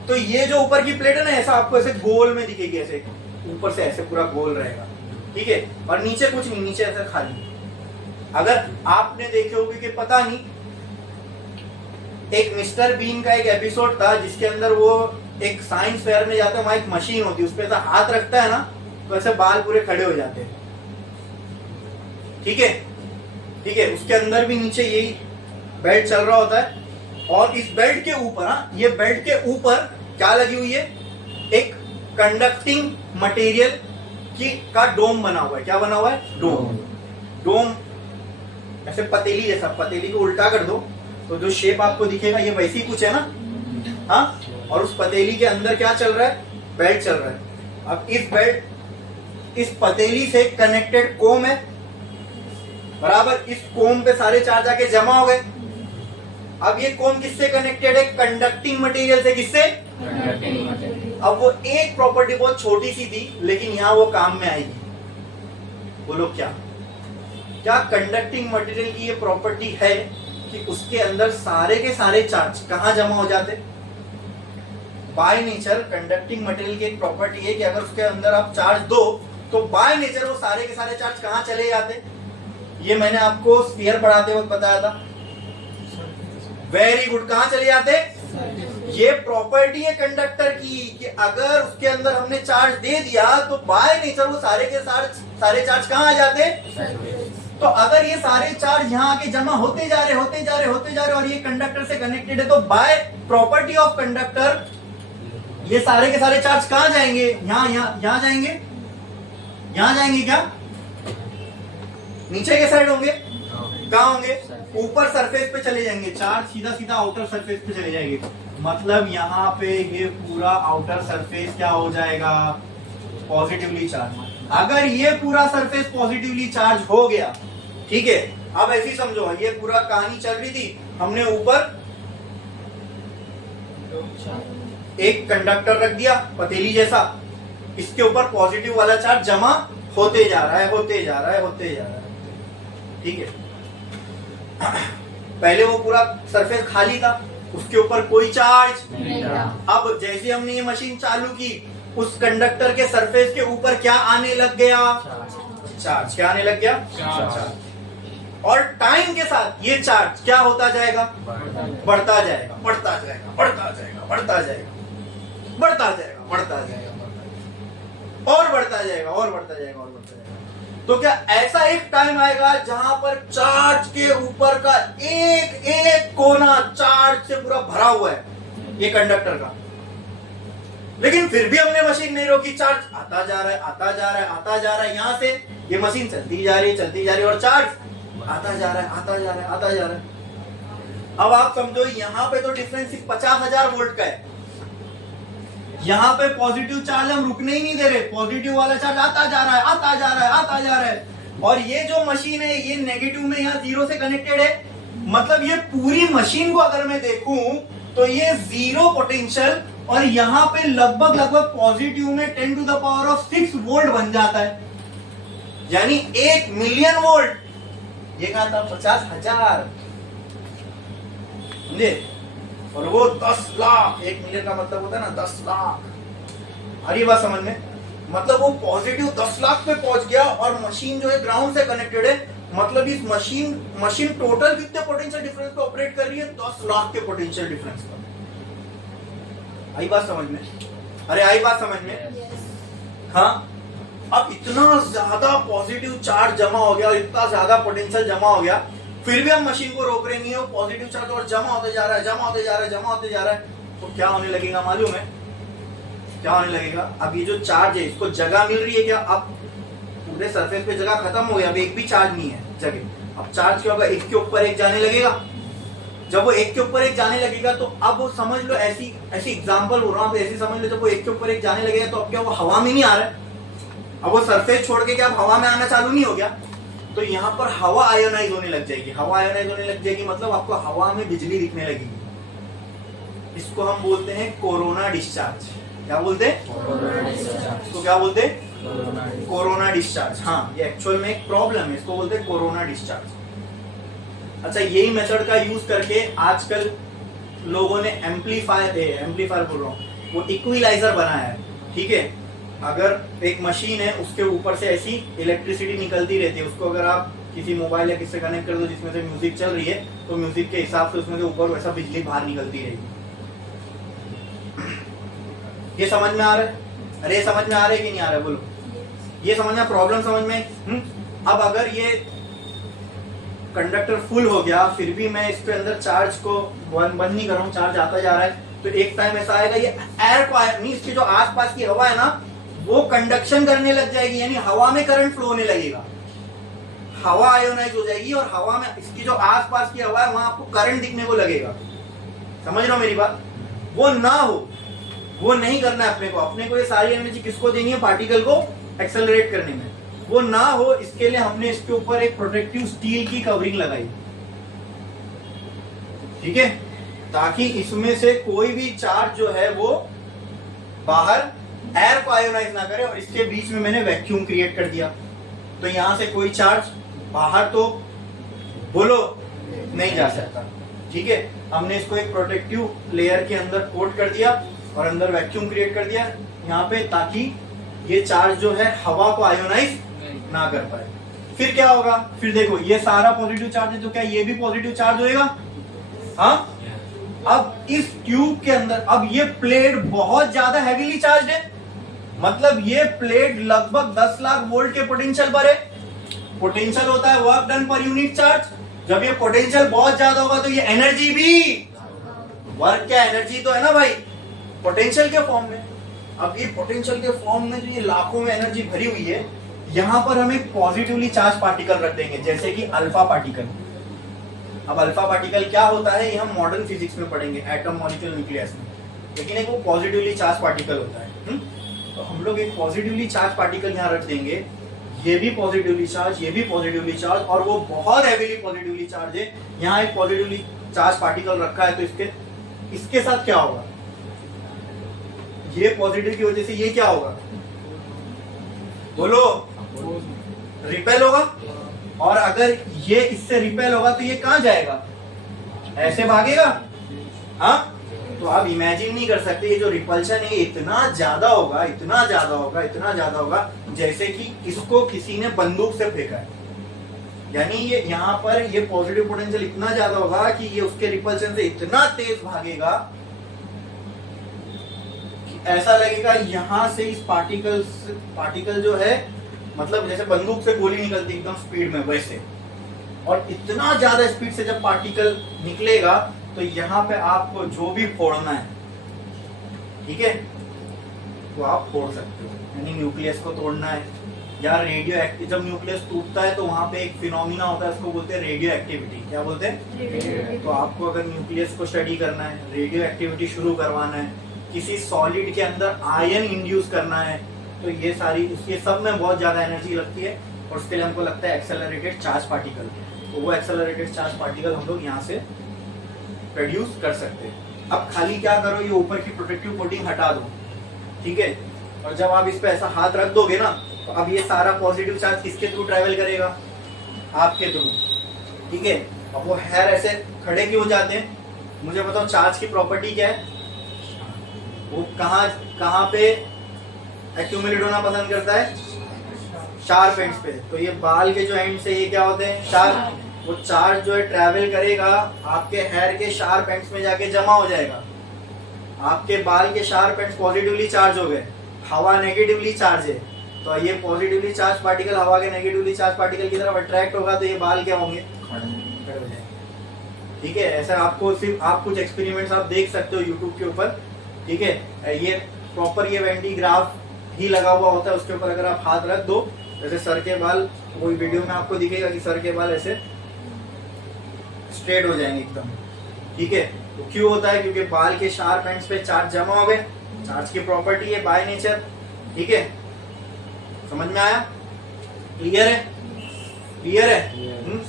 तो ये जो ऊपर की प्लेट है ना ऐसा आपको ऐसे गोल में दिखेगी, ऐसे ऊपर से ऐसे पूरा गोल रहेगा, ठीक है, और नीचे कुछ नहीं, नीचे ऐसा खाली। अगर आपने देखे होगे कि पता नहीं, एक मिस्टर बीन का एक एपिसोड था जिसके अंदर वो एक साइंस फेयर में जाता है, वहां एक मशीन होती है, उस पर ऐसा हाथ रखता है ना तो ऐसे बाल पूरे खड़े हो जाते हैं, ठीक है, ठीक है। उसके अंदर भी नीचे यही बेल्ट चल रहा होता है और इस बेल्ट के ऊपर, ये बेल्ट के ऊपर क्या लगी हुई है? एक कंडक्टिंग मटेरियल की का डोम बना हुआ है। क्या बना हुआ है? डोम। डोम ऐसे पतीली जैसा, पतीली को उल्टा कर दो तो जो शेप आपको दिखेगा ये वैसी कुछ है ना, हाँ। और उस पतीली के अंदर क्या चल रहा है? बेल्ट चल रहा है। अब इस बेल्ट, इस पतीली से कनेक्टेड कोम है, बराबर। इस कोम पे सारे चार्ज आके जमा हो गए। अब ये कोम किससे कनेक्टेड है? कंडक्टिंग मटेरियल से। किससे? Conducting material. अब वो एक प्रॉपर्टी बहुत छोटी सी थी लेकिन यहाँ वो काम में आएगी। बोलो क्या? क्या कंडक्टिंग मटेरियल की ये प्रॉपर्टी है कि उसके अंदर सारे के सारे चार्ज कहाँ जमा हो जाते? बाय नेचर कंडक्टिंग मटेरियल की एक प्रॉपर्टी है कि अगर उसके अंदर आप चार्ज दो तो बाय नेचर वो सारे के सारे चार्ज कहाँ चले जाते? ये मैंने आपको स्फीयर पढ़ाते वक्त बताया था। Very good. कहाँ चले जाते? ये प्रॉपर्टी है कंडक्टर की कि अगर उसके अंदर हमने चार्ज दे दिया तो बाय नेचर वो सारे के सारे चार्ज कहाँ आ जाते? तो अगर ये सारे चार्ज यहाँ आके जमा होते जा रहे और ये कंडक्टर से कनेक्टेड है तो बाय प्रॉपर्टी ऑफ कंडक्टर ये सारे के सारे चार्ज कहाँ जाएंगे? यहाँ जाएंगे। यहाँ जाएंगे क्या? नीचे के साइड होंगे? कहाँ होंगे? ऊपर सरफेस पे चले जाएंगे। चार्ज सीधा सीधा आउटर सरफेस पे चले जाएंगे। मतलब यहाँ पे ये पूरा आउटर सरफेस क्या हो जाएगा? Positively charge. अगर ये पूरा सरफेस पॉजिटिवली चार्ज हो गया, ठीक है, अब ऐसी समझो ये पूरा कहानी चल रही थी, हमने ऊपर एक कंडक्टर रख दिया पतीली जैसा, इसके ऊपर पॉजिटिव वाला चार्ज जमा होते जा रहा है, होते जा रहा है, होते जा रहा है। ठीक है, पहले वो पूरा सरफेस खाली था, उसके ऊपर कोई चार्ज नहीं था। अब जैसे हमने ये मशीन चालू की, उस कंडक्टर के सरफेस के ऊपर क्या आने लग गया? चार्ज। क्या आने लग गया? चार्ज। और टाइम के साथ ये चार्ज क्या होता जाएगा? बढ़ता जाएगा, बढ़ता जाएगा, बढ़ता जाएगा, बढ़ता जाएगा, बढ़ता जाएगा, बढ़ता जाएगा, और बढ़ता जाएगा, और बढ़ता जाएगा, और बढ़ता जाएगा। तो क्या ऐसा एक टाइम आएगा जहां पर चार्ज के ऊपर का एक एक कोना चार्ज से पूरा भरा हुआ है ये कंडक्टर का, लेकिन फिर भी हमने मशीन नहीं रोकी, चार्ज आता जा रहा है, आता जा रहा है, आता जा रहा है, यहां से ये मशीन चलती जा रही है, चलती जा रही है, और चार्ज आता जा रहा है, आता जा रहा है, आता जा रहा है। अब आप समझो यहाँ पे तो डिफरेंस सिर्फ 50,000 वोल्ट का है, यहाँ पे पॉजिटिव चार्ज हम रुकने ही नहीं दे रहे, पॉजिटिव वाला चार्ज आता जा रहा है, आता जा रहा है, आता जा रहा है। और ये जो मशीन है ये नेगेटिव में यहाँ 0 से कनेक्टेड है, मतलब ये पूरी मशीन को अगर मैं देखूं तो ये 0 पोटेंशियल और यहाँ पे लगभग लगभग पॉजिटिव में 10 to the power of 6 volt बन जाता है, यानी 1 मिलियन वोल्ट। ये कहा था 50,000, समझे? और वो 10 लाख, 1 मिलियन का मतलब होता है ना 10 लाख। अरे बात समझ में, मतलब वो पॉजिटिव 10 लाख पे पहुंच गया और मशीन जो है ग्राउंड से कनेक्टेड है, मतलब इस मशीन टोटल कितने पोटेंशियल डिफरेंस पे ऑपरेट कर रही है? 10 लाख के पोटेंशियल डिफरेंस पर। आई बात समझ में? अरे आई बात समझ में? हाँ, अब इतना ज्यादा पॉजिटिव चार्ज जमा हो गया और इतना ज्यादा पोटेंशियल जमा हो गया, फिर भी हम मशीन को रोक रहे नहीं है, वो पॉजिटिव चार्ज और जमा होते जा रहा है, जमा होते जा रहा है, जमा होते जा रहा है। तो क्या होने लगेगा मालूम है? क्या होने लगेगा? अब ये जो चार्ज है इसको जगह मिल रही है क्या? अब पूरे सरफेस पे जगह खत्म हो गया, अब एक भी चार्ज नहीं है जगह। अब चार्ज क्या होगा? एक के ऊपर एक जाने लगेगा। जब वो एक के ऊपर एक जाने लगेगा तो अब वो समझ लो, ऐसी एग्जांपल हो रहा हूं, ऐसी समझ लो, जब वो एक के ऊपर एक जाने लगेगा तो अब क्या वो हवा में नहीं आ रहा है, अब वो सरफेस छोड़ के क्या हवा में आना चालू नहीं हो गया? तो यहाँ पर हवा आयोनाइज होने लग जाएगी, हवा आयोनाइज होने लग जाएगी, मतलब आपको हवा में बिजली दिखने लगेगी। इसको हम बोलते हैं कोरोना डिस्चार्ज। क्या बोलते हैं? इसको क्या बोलते हैं? Corona discharge. हाँ, ये एक्चुअल में एक प्रॉब्लम है, इसको बोलते हैं कोरोना डिस्चार्ज। अच्छा, यही मेथड का यूज करके आजकल लोगों ने एम्पलीफायर बोल रहा हूँ, वो इक्विलाइजर बनाया है। ठीक है, अगर एक मशीन है उसके ऊपर से ऐसी इलेक्ट्रिसिटी निकलती रहती है, उसको अगर आप किसी मोबाइल या किससे कनेक्ट कर दो जिसमें से म्यूजिक चल रही है, तो म्यूजिक के हिसाब से उसमें से ऊपर वैसा बिजली बाहर निकलती रहेगी। ये समझ में आ रहा है? अरे समझ में आ रहा है कि नहीं आ रहा है? बोलो, ये समझ में, प्रॉब्लम समझ में? अब अगर ये कंडक्टर फुल हो गया फिर भी मैं इसके अंदर चार्ज को बंद नहीं कर रहा हूँ, चार्ज आता जा रहा है, तो एक टाइम ऐसा आएगा ये एयर को नहीं, इसकी जो आसपास की हवा है ना वो कंडक्शन करने लग जाएगी, यानी हवा में करंट फ्लो होने लगेगा, हवा आयोनाइज हो जाएगी और हवा में इसकी जो आसपास की हवा है वहां आपको करंट दिखने को लगेगा। समझ रहे हो मेरी बात? वो ना हो, वो नहीं करना है अपने को ये सारी एनर्जी किसको देनी है? पार्टिकल को एक्सेलरेट करने में। वो ना हो इसके लिए हमने इसके ऊपर एक प्रोटेक्टिव स्टील की कवरिंग लगाई, ठीक है, ताकि इसमें से कोई भी चार्ज जो है वो बाहर एयर को आयोनाइज ना करे, और इसके बीच में मैंने वैक्यूम क्रिएट कर दिया, तो यहां से कोई चार्ज बाहर तो बोलो नहीं जा सकता। ठीक है, हमने इसको एक प्रोटेक्टिव लेयर के अंदर कोट कर दिया और अंदर वैक्यूम क्रिएट कर दिया यहाँ पे, ताकि ये चार्ज जो है हवा को आयोनाइज ना कर पाए। फिर क्या होगा? फिर देखो ये सारा पॉजिटिव चार्ज है, तो क्या ये भी पॉजिटिव चार्ज होएगा? हाँ, अब इस ट्यूब के अंदर, अब ये प्लेट बहुत ज्यादा हैवीली चार्ज है, मतलब ये प्लेट लगभग 10 लाख वोल्ट के पोटेंशियल पर है। पोटेंशियल होता है वर्क डन पर यूनिट चार्ज, जब ये पोटेंशियल बहुत ज्यादा होगा तो ये एनर्जी भी, वर्क क्या एनर्जी तो है ना भाई, पोटेंशियल के फॉर्म में। अब ये पोटेंशियल के फॉर्म में जो ये लाखों में एनर्जी भरी हुई है, यहां पर हम एक पॉजिटिवली चार्ज पार्टिकल रख देंगे, जैसे कि अल्फा पार्टिकल। अब अल्फा पार्टिकल क्या होता है ये हम मॉडर्न फिजिक्स में पढ़ेंगे, एटम मॉलिक्यूल न्यूक्लियस में, लेकिन एक वो पॉजिटिवली चार्ज पार्टिकल होता है। तो हम लोग एक पॉजिटिवली चार्ज पार्टिकल यहाँ रख देंगे, ये भी पॉजिटिवली चार्ज, ये भी पॉजिटिवली चार्ज, और वो बहुत हैवीली पॉजिटिवली चार्ज है। यहाँ एक पॉजिटिवली चार्ज पार्टिकल रखा है, तो इसके साथ क्या होगा? ये पॉजिटिव की वजह से ये क्या होगा? बोलो, रिपेल होगा, और अगर ये इससे रिपेल होगा तो ये कहां जाएगा, ऐसे भागेगा। हाँ, तो आप इमेजिन नहीं कर सकते ये जो रिपल्शन है इतना ज्यादा होगा, इतना ज्यादा होगा, इतना ज्यादा होगा, जैसे कि इसको किसी ने बंदूक से फेंका है। यानी ये यहाँ पर ये पॉजिटिव पोटेंशियल इतना ज्यादा होगा कि ये उसके रिपल्शन से इतना तेज भागेगा कि ऐसा लगेगा यहाँ से इस पार्टिकल जो है, मतलब जैसे बंदूक से गोली निकलती एकदम स्पीड में वैसे, और इतना ज्यादा स्पीड से जब पार्टिकल निकलेगा तो यहाँ पे आपको जो भी फोड़ना है, ठीक है, तो आप फोड़ सकते हो। यानी न्यूक्लियस को तोड़ना है या रेडियो एक्टिव, जब न्यूक्लियस टूटता है तो वहां पे एक फिनोमिना होता है, उसको बोलते हैं रेडियो एक्टिविटी। क्या बोलते हैं? तो आपको अगर न्यूक्लियस को स्टडी करना है, रेडियो एक्टिविटी शुरू करवाना है, किसी सॉलिड के अंदर आयन इंड्यूस करना है, तो ये सब में बहुत ज्यादा एनर्जी लगती है, और उसके लिए हमको लगता है एक्सेलरेटेड चार्ज पार्टिकल। तो वो एक्सेलरेटेड चार्ज पार्टिकल हम लोग यहाँ से प्रोड्यूस कर सकते हैं। अब खाली क्या करो, ये ऊपर की प्रोटेक्टिव कोटिंग हटा दो, ठीक है, और जब आप इस पे ऐसा हाथ रख दोगे ना, तो अब ये सारा पॉजिटिव चार्ज किसके थ्रू ट्रेवल करेगा, आपके थ्रू, ठीक है। अब वो हेयर ऐसे खड़े क्यों हो जाते हैं, मुझे बताओ चार्ज की प्रॉपर्टी क्या है, वो कहाँ पे एक्यूमुलेट होना पसंद करता है, शार्प एंड्स पे। तो ये बाल के जो एंड से ये क्या होते हैं, शार्प, वो चार्ज जो है ट्रैवल करेगा आपके हेयर के शार्प एंड्स में जाके जमा हो जाएगा। आपके बाल के शार्प एंड्स पॉजिटिवली चार्ज हो गए, हवा नेगेटिवली चार्ज है, तो ये पॉजिटिवली चार्ज पार्टिकल हवा के नेगेटिवली चार्ज पार्टिकल की तरफ अट्रैक्ट होगा, तो ये बाल क्या होंगे, खड़े हो जाएंगे, ठीक है। ऐसा आपको सिर्फ आप कुछ एक्सपेरिमेंट्स आप देख सकते हो यूट्यूब के ऊपर, ठीक है। ये प्रॉपर ये वेंटी ग्राफ ही लगा हुआ होता है, उसके ऊपर अगर आप हाथ रख दो, जैसे सर के बाल, कोई वीडियो में आपको दिखेगा कि सर के बाल ऐसे स्ट्रेट हो जाएंगे एकदम, ठीक है। तो क्यों होता है, क्योंकि बाल के शार्प एंड्स पे चार्ज जमा हो गए, चार्ज की प्रॉपर्टी है बाय नेचर, ठीक है। समझ में आया, क्लियर है, क्लियर है।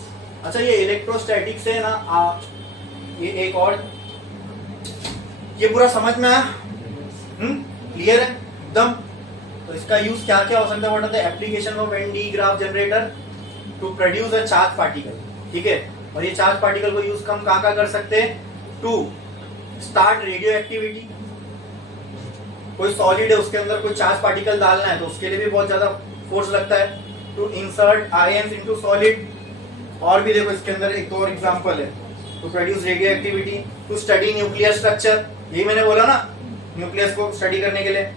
अच्छा, ये इलेक्ट्रोस्टैटिक से ना ये एक और, ये पूरा समझ में आया, क्लियर है एकदम। तो इसका यूज क्या क्या हो सकता है, what are the application of Van de Graaff generator to produce a charge particle, ठीक है। और ये चार्ज पार्टिकल को यूज हम कहाँ कर सकते हैं, टू स्टार्ट रेडियो एक्टिविटी। कोई सॉलिड है उसके अंदर कोई चार्ज पार्टिकल डालना है तो उसके लिए भी बहुत ज्यादा फोर्स लगता है। To insert ions into solid, और भी देखो इसके अंदर एक और एग्जांपल है, to produce radioactivity. To study nuclear structure, यही मैंने बोला ना, न्यूक्लियस को स्टडी करने के लिए।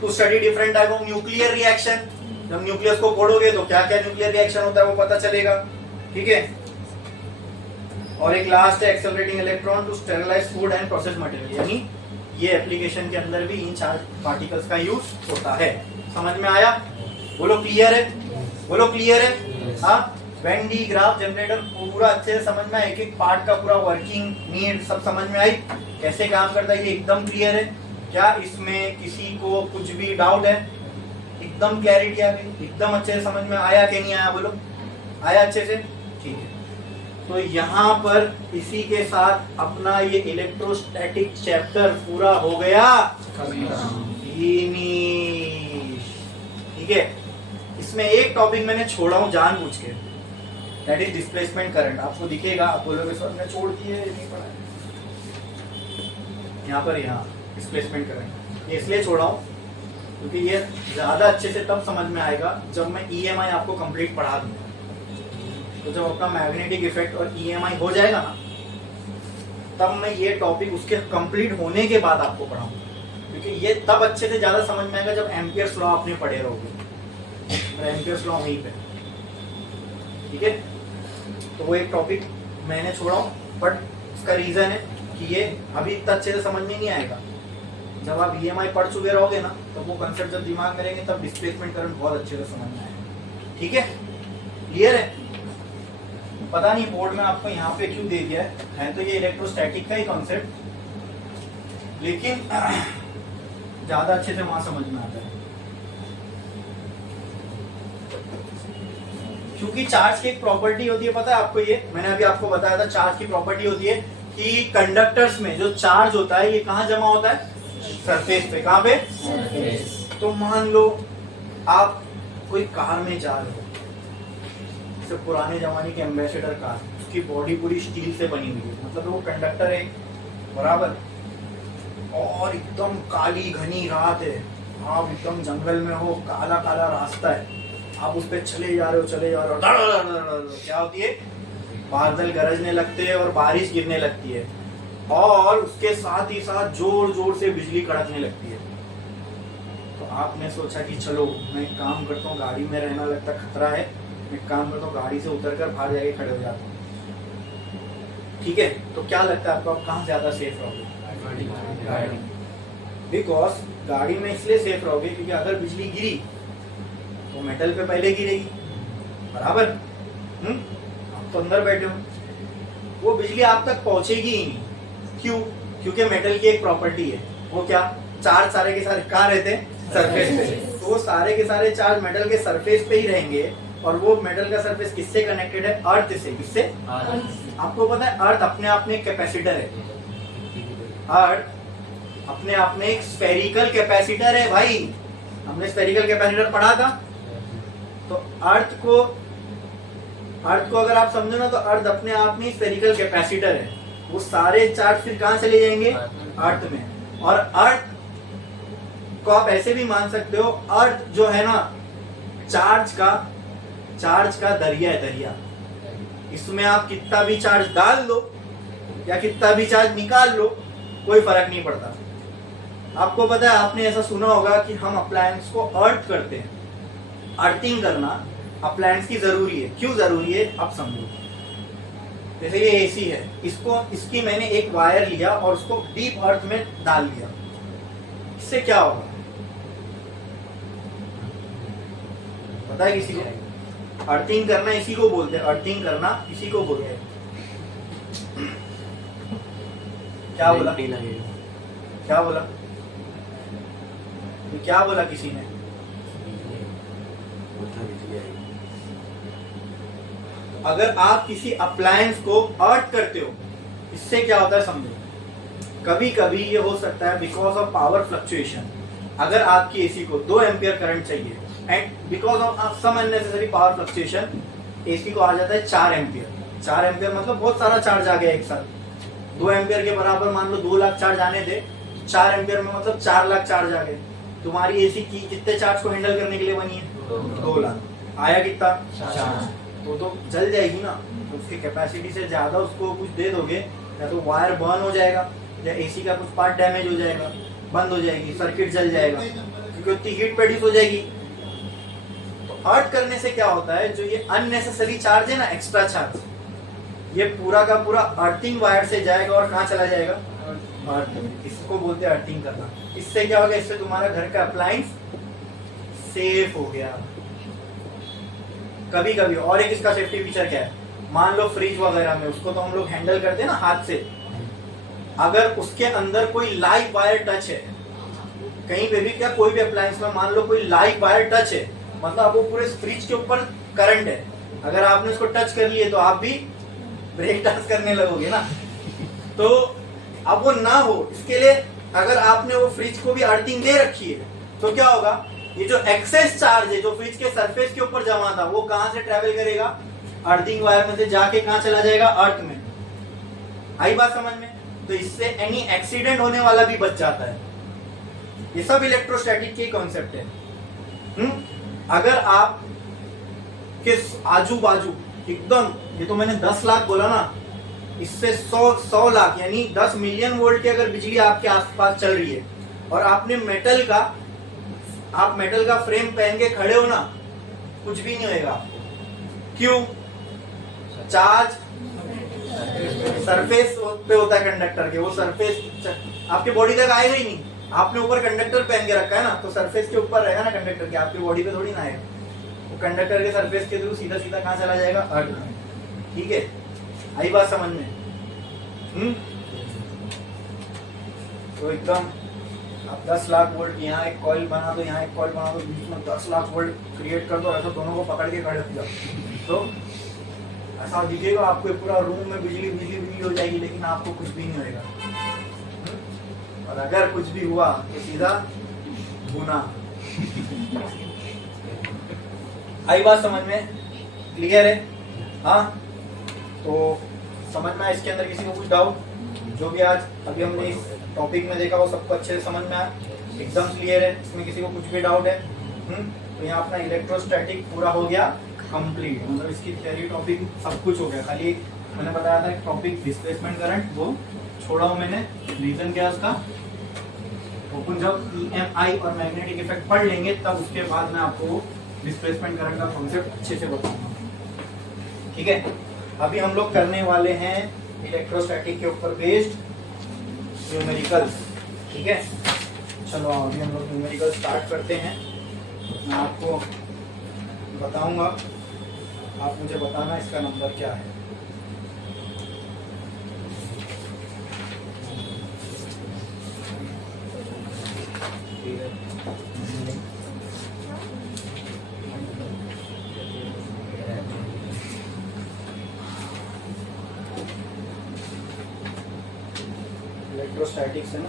To study different type of nuclear reaction, जब न्यूक्लियस को फोड़ोगे तो क्या क्या न्यूक्लियर रिएक्शन होता है वो पता चलेगा, ठीक है। और एक लास्ट है accelerating electron to sterilise food and process material, यानी ये एप्लीकेशन के अंदर भी इन चार्ज पार्टिकल्स का यूज होता है। समझ में आया, बोलो क्लियर है, बोलो क्लियर है। हाँ, वेन डी ग्राफ जनरेटर पूरा अच्छे से समझ में, एक एक पार्ट का पूरा वर्किंग नीड सब समझ में आई, कैसे काम करता है ये एकदम क्लियर है। क्या इसमें किसी को कुछ भी डाउट है, एकदम क्लैरिटी आ गई, एकदम अच्छे से समझ में आया कि नहीं आया, बोलो आया अच्छे से, ठीक है। तो यहाँ पर इसी के साथ अपना ये इलेक्ट्रोस्टैटिक चैप्टर पूरा हो गया, ठीक है। इसमें एक टॉपिक मैंने छोड़ा हूँ जानबूझ के, दैट इज डिस्प्लेसमेंट करंट। आपको दिखेगा, आप बोलोगे सर मैं छोड़ दिए, नहीं पढ़ा है, यहाँ पर, यहाँ डिस्प्लेसमेंट करंट ये इसलिए छोड़ा हूँ क्योंकि ये ज्यादा अच्छे से तब समझ में आएगा जब मैं EMI आपको कंप्लीट पढ़ा दूंगा। तो जब आपका मैग्नेटिक इफेक्ट और EMI हो जाएगा ना, तब मैं ये टॉपिक उसके कंप्लीट होने के बाद आपको पढ़ाऊंगा, क्योंकि ये तब अच्छे से ज्यादा समझ में आएगा जब एम्पियर्स लॉ आपने पढ़े रहोगे, तो एम्पियर्स लॉ वहीं पे, ठीक है। तो वो एक टॉपिक मैंने छोड़ा हूँ, बट उसका रीजन है कि ये अभी इतना अच्छे से समझ में नहीं आएगा। जब आप EMI पढ़ चुके रहोगे ना, तो वो कंसेप्ट जब दिमाग में रहेंगे तब डिस्प्लेसमेंट करंट बहुत अच्छे से समझ में आएगा, ठीक है, क्लियर है। पता नहीं बोर्ड में आपको यहाँ पे क्यों दे दिया है तो ये इलेक्ट्रोस्टैटिक का ही कॉन्सेप्ट, लेकिन ज्यादा अच्छे से वहां समझ में आता है, क्योंकि चार्ज की एक प्रॉपर्टी होती है, पता है आपको, ये मैंने अभी आपको बताया था। चार्ज की प्रॉपर्टी होती है कि कंडक्टर्स में जो चार्ज होता है ये कहाँ जमा होता है, सरफेस पे। कहाँ पे, सरफेस। तो मान लो आप कोई कार में जा रहे हो, जैसे पुराने जमाने की एम्बेसडर कार, उसकी बॉडी पूरी स्टील से बनी हुई है, मतलब वो कंडक्टर है बराबर, और एकदम काली घनी रात है, आप एकदम जंगल में हो, काला काला रास्ता है, आप उस पर चले जा रहे हो, क्या होती है, बादल गरजने लगते हैं और बारिश गिरने लगती है, और उसके साथ ही साथ जोर जोर से बिजली कड़कने लगती है। तो आपने सोचा कि चलो मैं एक काम करता हूँ, गाड़ी में रहना लगता खतरा है, मैं एक काम करता हूँ, गाड़ी से उतरकर बाहर जाके खड़े हो जाता हूँ, ठीक है। तो क्या लगता है आपको, आप कहाँ ज्यादा सेफ रहोगे? गाड़ी। बिकॉज गाड़ी में इसलिए सेफ रहोगे क्योंकि अगर बिजली गिरी तो मेटल पे पहले गिरेगी, बराबर। आप तो अंदर बैठे हो, वो बिजली आप तक पहुंचेगी ही नहीं। क्यों? क्योंकि मेटल की एक प्रॉपर्टी है, वो क्या, चार्ज सारे के सारे कहाँ रहते हैं? सरफेस पे। तो वो सारे के सारे चार्ज मेटल के सरफेस पे ही रहेंगे, और वो मेटल का सरफेस किससे कनेक्टेड है? अर्थ से। किससे? आपको पता है अर्थ अपने आप में एक कैपेसिटर है, अर्थ अपने आप में एक स्फेरिकल कैपेसिटर है भाई, हमने स्फेरिकल कैपेसिटर पढ़ा था। तो अर्थ को अगर आप समझो ना, तो अर्थ अपने आप में स्फेरिकल कैपेसिटर है, वो सारे चार्ज फिर कहां चले जाएंगे? अर्थ में। और अर्थ को आप ऐसे भी मान सकते हो, अर्थ जो है ना, चार्ज का दरिया है, दरिया। इसमें आप कितना भी चार्ज डाल लो या कितना भी चार्ज निकाल लो, कोई फर्क नहीं पड़ता। आपको पता है, आपने ऐसा सुना होगा कि हम अप्लायंस को अर्थ करते हैं। अर्थिंग करना अप्लायंस की जरूरी है। क्यों जरूरी है आप समझो। जैसे ये एसी है, इसकी मैंने एक वायर लिया और उसको डीप अर्थ में डाल दिया, इससे क्या होगा पता है किसी को? अर्थिंग करना इसी को बोलते हैं, अर्थिंग करना इसी को बोलते हैं। क्या बोला? क्या बोला किसी ने? अगर आप किसी अप्लायंस को अर्थ करते हो, इससे क्या होता है समझो। कभी कभी ये हो सकता है बिकॉज ऑफ पावर फ्लक्चुएशन, अगर आपकी एसी को 2 एम्पियर करंट चाहिए and because of some unnecessary power fluctuation AC को आ जाता है 4 एम्पियर। 4 एम्पियर मतलब बहुत सारा चार्ज आ गया एक साथ। 2 एम्पियर के बराबर मान लो 2 लाख चार्ज आने दे, 4 एम्पियर में मतलब 4 लाख चार्ज आ गए। तुम्हारी एसी की कितने चार्ज को हैंडल करने के लिए बनी है? 2 लाख। आया कितना? 4। तो जल जाएगी ना। तो उसकी कैपेसिटी से ज्यादा उसको कुछ दे दोगे, या तो वायर बर्न हो जाएगा, या एसी का कुछ पार्ट डैमेज हो जाएगा, बंद हो जाएगी, सर्किट जल जाएगा, क्योंकि उतनी हीट प्रोड्यूस हो जाएगी। तो अर्थ करने से क्या होता है, जो ये अननेसेसरी चार्ज है ना, एक्स्ट्रा चार्ज, ये पूरा का पूरा अर्थिंग वायर से जाएगा और कहाँ चला जाएगा? अर्थ में। इसको बोलते हैं अर्थिंग करना। इससे क्या होगा? इससे तुम्हारा घर का अप्लायंस सेफ हो गया। कभी कभी और एक इसका सेफ्टी फीचर क्या है, मान लो फ्रिज वगैरह में, उसको तो हम लोग हैंडल करते हैं ना हाथ से, अगर उसके अंदर कोई लाइव वायर टच है, कहीं पे भी क्या, कोई भी अप्लायंस में मान लो कोई लाइव वायर टच है, मतलब वो पूरे फ्रिज के ऊपर करंट है, अगर आपने उसको टच कर लिए तो आप भी ब्रेक डांस करने लगोगे ना। तो अब वो ना हो, इसके लिए अगर आपने वो फ्रिज को भी अर्थिंग दे रखी है, तो क्या होगा, ये जो एक्सेस चार्ज है जो फ्रिज के सरफेस के ऊपर जमा था, वो कहां से ट्रेवल करेगा? अर्थिंग वायर में से जाके कहां चला जाएगा? अर्थ में। आई बात समझ में? तो इससे एनी एक्सीडेंट होने वाला भी बच जाता है। ये सब इलेक्ट्रोस्टैटिक के कॉन्सेप्ट है। अगर आप के आजू बाजू एकदम, ये तो मैंने 10 लाख बोला ना, इससे 100 लाख यानी 10 मिलियन वोल्ट की अगर बिजली आपके आसपास चल रही है, और आपने मेटल का फ्रेम पहन के खड़े हो ना, कुछ भी नहीं होगा। क्यों? चार्ज सरफेस पे होता है कंडक्टर के, वो सरफेस आपके बॉडी तक आएगा ही नहीं। आपने ऊपर कंडक्टर पहन के रखा है ना, तो सरफेस के ऊपर रहेगा ना कंडक्टर के, आपकी बॉडी पे थोड़ी ना आएगा। वो कंडक्टर के सरफेस के थ्रू सीधा सीधा कहाँ चला जाएगा? अर्थ में। ठीक है, आई बात समझ में? तो एकदम आप 10 लाख वोल्ट, यहाँ एक कॉइल बना दो, यहाँ एक कॉइल बना दो, बीच में 10 लाख वोल्ट क्रिएट कर दो, ऐसा दोनों को पकड़ के खड़े हो जाओ, तो ऐसा दिखेगा आपको पूरा रूम में बिजली हो जाएगी, लेकिन आपको कुछ भी नहीं होगा। और अगर कुछ भी हुआ तो सीधा गुनाह। आई बात समझ में? क्लियर है? हाँ, तो समझ में आया? इसके अंदर किसी को कुछ डाउट? जो भी आज अभी हमने इस टॉपिक में देखा वो सबको अच्छे से समझ में आया, एकदम क्लियर है? इसमें किसी को कुछ भी डाउट है? तो यहाँ अपना इलेक्ट्रोस्टैटिक पूरा हो गया कंप्लीट, मतलब इसकी थ्योरी टॉपिक सब कुछ हो गया। खाली मैंने बताया था एक टॉपिक डिस्प्लेसमेंट करंट, वो छोड़ा हूँ मैंने। रीजन क्या है उसका? अपन जब EMI और मैग्नेटिक इफेक्ट पढ़ लेंगे तब उसके बाद मैं आपको डिस्प्लेसमेंट करंट का कॉन्सेप्ट अच्छे से बताऊंगा। ठीक है, अभी हम लोग करने वाले हैं इलेक्ट्रोस्टैटिक के ऊपर बेस्ड न्यूमेरिकल्स। ठीक है, चलो अभी हम लोग न्यूमेरिकल स्टार्ट करते हैं। मैं आपको बताऊंगा, आप मुझे बताना इसका नंबर क्या है। इलेक्ट्रोस्टैटिक्स है ना?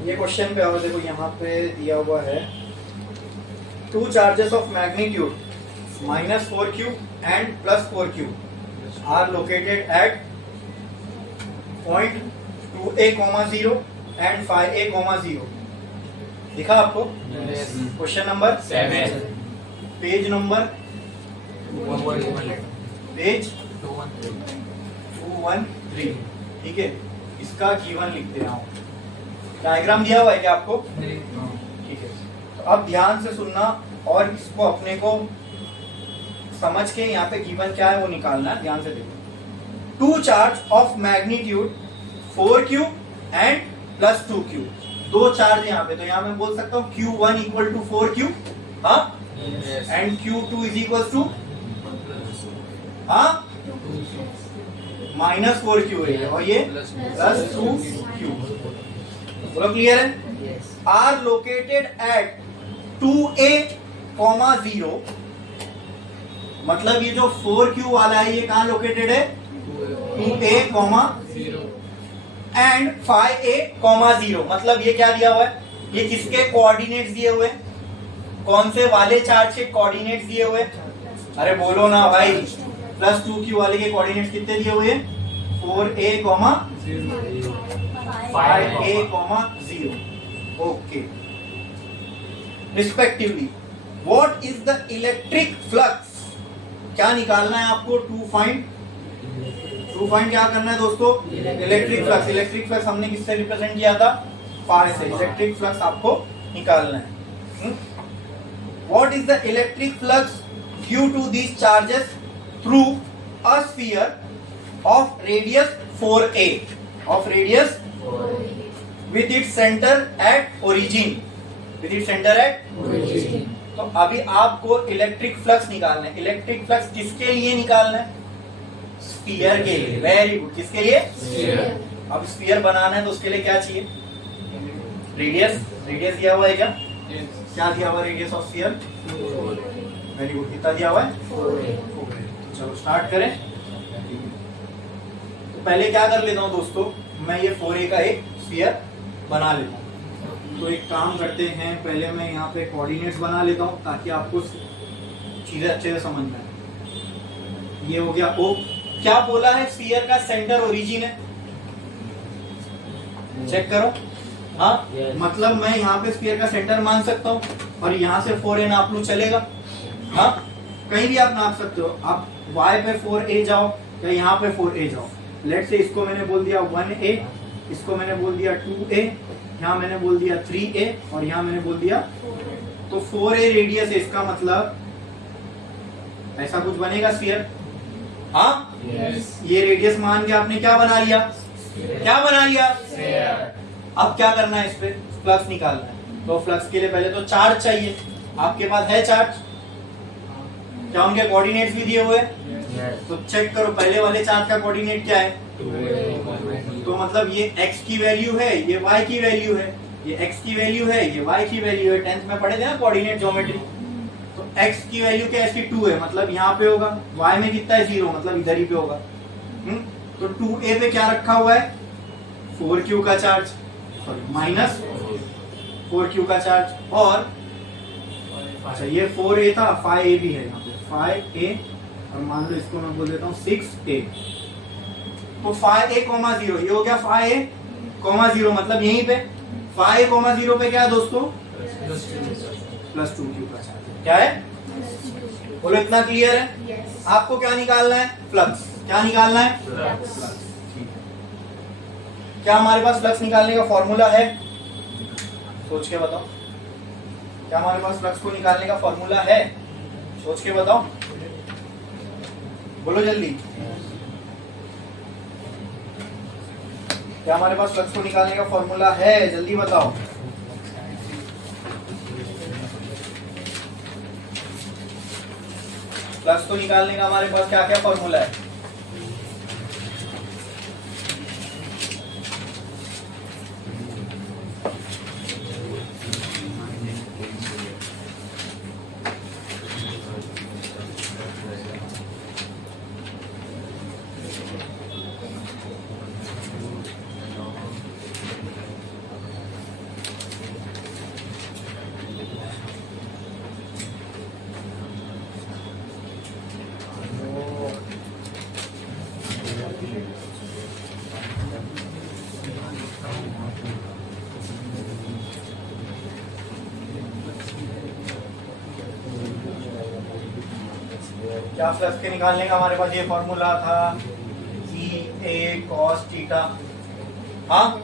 ये क्वेश्चन पे आओ, देखो यहाँ पे दिया हुआ है two charges of magnitude -4q and +4q are located at point 2a, 0 and 5a, 0। दिखा आपको? Question number 7, page number page 213। ठीक है, इसका गिवन लिखते हैं। डायग्राम दिया हुआ है क्या आपको? ठीक है, तो अब ध्यान से सुनना और इसको अपने को समझ के यहाँ पे गिवन क्या है वो निकालना है। ध्यान से देखो, two charge of magnitude 4q and +2q, दो चार्ज यहाँ पे, तो यहाँ मैं बोल सकता हूँ q1 = 4q, हाँ, एंड q2 = हाँ -4q है, और ये +2q। बोलो क्लियर है? आर लोकेटेड एट 2a, 0, मतलब ये जो 4q वाला है ये कहाँ लोकेटेड है? 2a, 0 एंड 5a, 0, मतलब ये क्या दिया हुआ है? ये किसके कोऑर्डिनेट्स दिए हुए? कौन से वाले चार्ज के कोऑर्डिनेट्स दिए हुए? अरे बोलो ना भाई, +2q वाले के कोऑर्डिनेट्स कितने दिए हुए? 4a, 5a, 0, okay, respectively. What is the electric flux? क्या निकालना है आपको? टू फाइंड क्या करना है दोस्तों? Electric flux. इलेक्ट्रिक फ्लक्स हमने किससे रिप्रेजेंट किया था? फाई से। इलेक्ट्रिक फ्लक्स आपको निकालना है। What is the electric flux due to these charges through a sphere of radius 4a, of radius with its center at origin, with its center at origin। तो अभी आपको इलेक्ट्रिक फ्लक्स निकालना है। इलेक्ट्रिक फ्लक्स किसके लिए निकालना है? स्फीयर के लिए। वेरी गुड, किसके लिए? स्फीयर। अब स्फीयर बनाना है तो उसके लिए क्या चाहिए? रेडियस। रेडियस दिया हुआ है क्या? क्या दिया हुआ? Radius of sphere very good, कितना दिया हुआ है? 4a। चलो स्टार्ट करें। तो पहले क्या कर लेता हूँ दोस्तों, मैं ये 4a का एक स्फीयर बना लेता हूँ। तो एक काम करते हैं, पहले मैं यहाँ पे कोऑर्डिनेट्स बना लेता हूँ ताकि आपको चीजें अच्छे से समझ में आए। ये हो गया O। क्या बोला है? स्फीयर का सेंटर ओरिजिन है। चेक करो, हाँ, मतलब मैं यहाँ पे स्फीयर का सेंटर मान सकता हूँ और यहाँ से 4a नाप लूँ, चलेगा? हाँ, कहीं भी आप नाप सकते हो। आप y पे 4a जाओ या यहाँ पे 4a जाओ। लेट से इसको मैंने बोल दिया 1a, इसको मैंने बोल दिया 2a, यहाँ मैंने बोल दिया 3a और यहाँ मैंने बोल दिया, तो 4a रेडियस है। इसका मतलब ऐसा कुछ बनेगा स्फीयर। हाँ, ये रेडियस मान के आपने क्या बना लिया? क्या बना लिया? अब क्या करना है? इस पे फ्लक्स निकालना है। तो फ्लक्स के लिए पहले तो चार्ज चाहिए। आपके पास है चार्ज? क्या उनके कोऑर्डिनेट्स भी दिए हुए हैं? तो चेक करो पहले वाले चार्ट का कोऑर्डिनेट क्या है? तो मतलब ये x की वैल्यू है, ये y की वैल्यू है, ये x की वैल्यू है, ये y की वैल्यू है। 10th में पढ़े थे ना कोऑर्डिनेट ज्योमेट्री। तो x की वैल्यू क्या है? इसकी 2 है, मतलब यहाँ पे होगा। y में कितना है? 0, मतलब इधर ही पे होगा। तो 2a पे क्या रखा हुआ है? 4q का चार्ज, सॉरी माइनस 4q का चार्ज। और अच्छा ये 4a था, 5a भी है यहाँ पे, 5a, और मान लो इसको मैं बोल देता हूँ 6a। तो 5a, 0 ये हो गया 5a, 0 मतलब यहीं पे 5a, 0 पे क्या है दोस्तों? प्लस 2q का चार्ज। क्या है? बोलो इतना क्लियर है? Yes. आपको क्या निकालना है? फ्लक्स। क्या निकालना है? Flux. क्या हमारे पास फ्लक्स निकालने का फॉर्मूला है? सोच के बताओ। क्या हमारे पास फ्लक्स को निकालने का फॉर्मूला है? सोच के बताओ, बोलो जल्दी। क्या हमारे पास फ्लक्स को निकालने का फॉर्मूला है? जल्दी बताओ। फ्लक्स को निकालने का हमारे पास क्या क्या फॉर्मूला है? क्या फ्लक्स के निकालने का हमारे पास ये फॉर्मूला था? E A cos theta. हाँ,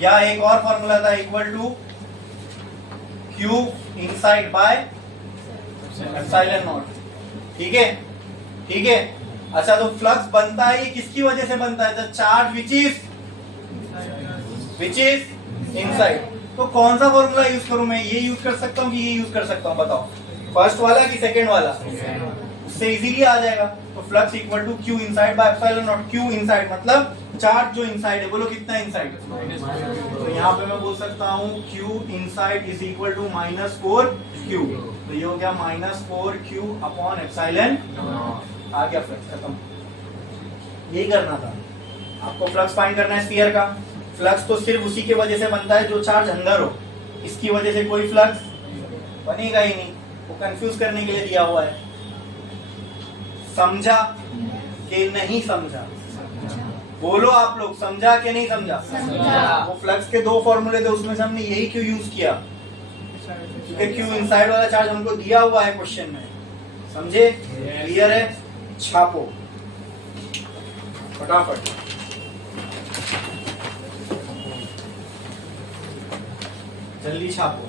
या एक और फॉर्मूला था equal to Q inside by epsilon naught. ठीक है, ठीक है। अच्छा, तो फ्लक्स बनता है ये किसकी वजह से बनता है? The charge which is inside. तो कौन सा फॉर्मूला यूज करूं मैं? ये यूज कर सकता हूँ कि ये यूज कर सकता हूँ? बताओ, फर्स्ट वाला कि सेकेंड वाला? उससे इजीली आ जाएगा। तो flux equal to Q inside by epsilon naught. Q inside मतलब चार्ज जो इनसाइड है, बोलो कितना इनसाइड? तो यहाँ पे मैं बोल सकता हूँ Q inside is equal to -4q। तो ये हो गया -4q अपॉन एप्सिलॉन। आ गया फ्लक्स, खत्म। यही करना था आपको। फ्लक्स फाइंड करना है स्फीयर का। फ्लक्स तो सिर्फ उसी के वजह से बनता है जो चार्ज अंदर हो, इसकी वजह से कोई फ्लक्स बनेगा ही नहीं। वो कंफ्यूज करने के लिए दिया हुआ है। समझा कि नहीं समझा? बोलो आप लोग, समझा कि नहीं समझा? समझा। वो फ्लक्स के 2 फॉर्मूले थे, उसमें से हमने यही क्यों यूज किया? क्योंकि क्यू इनसाइड वाला चार्ज हमको दिया हुआ है क्वेश्चन में। समझे? क्लियर है? छापो फटाफट। जल्दी छापो।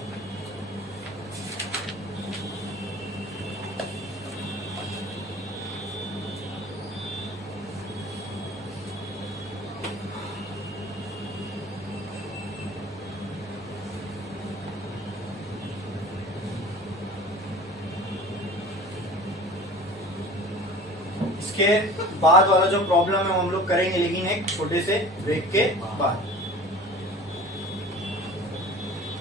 इसके बाद वाला जो प्रॉब्लम है वो हम लोग करेंगे, लेकिन एक छोटे से ब्रेक के बाद।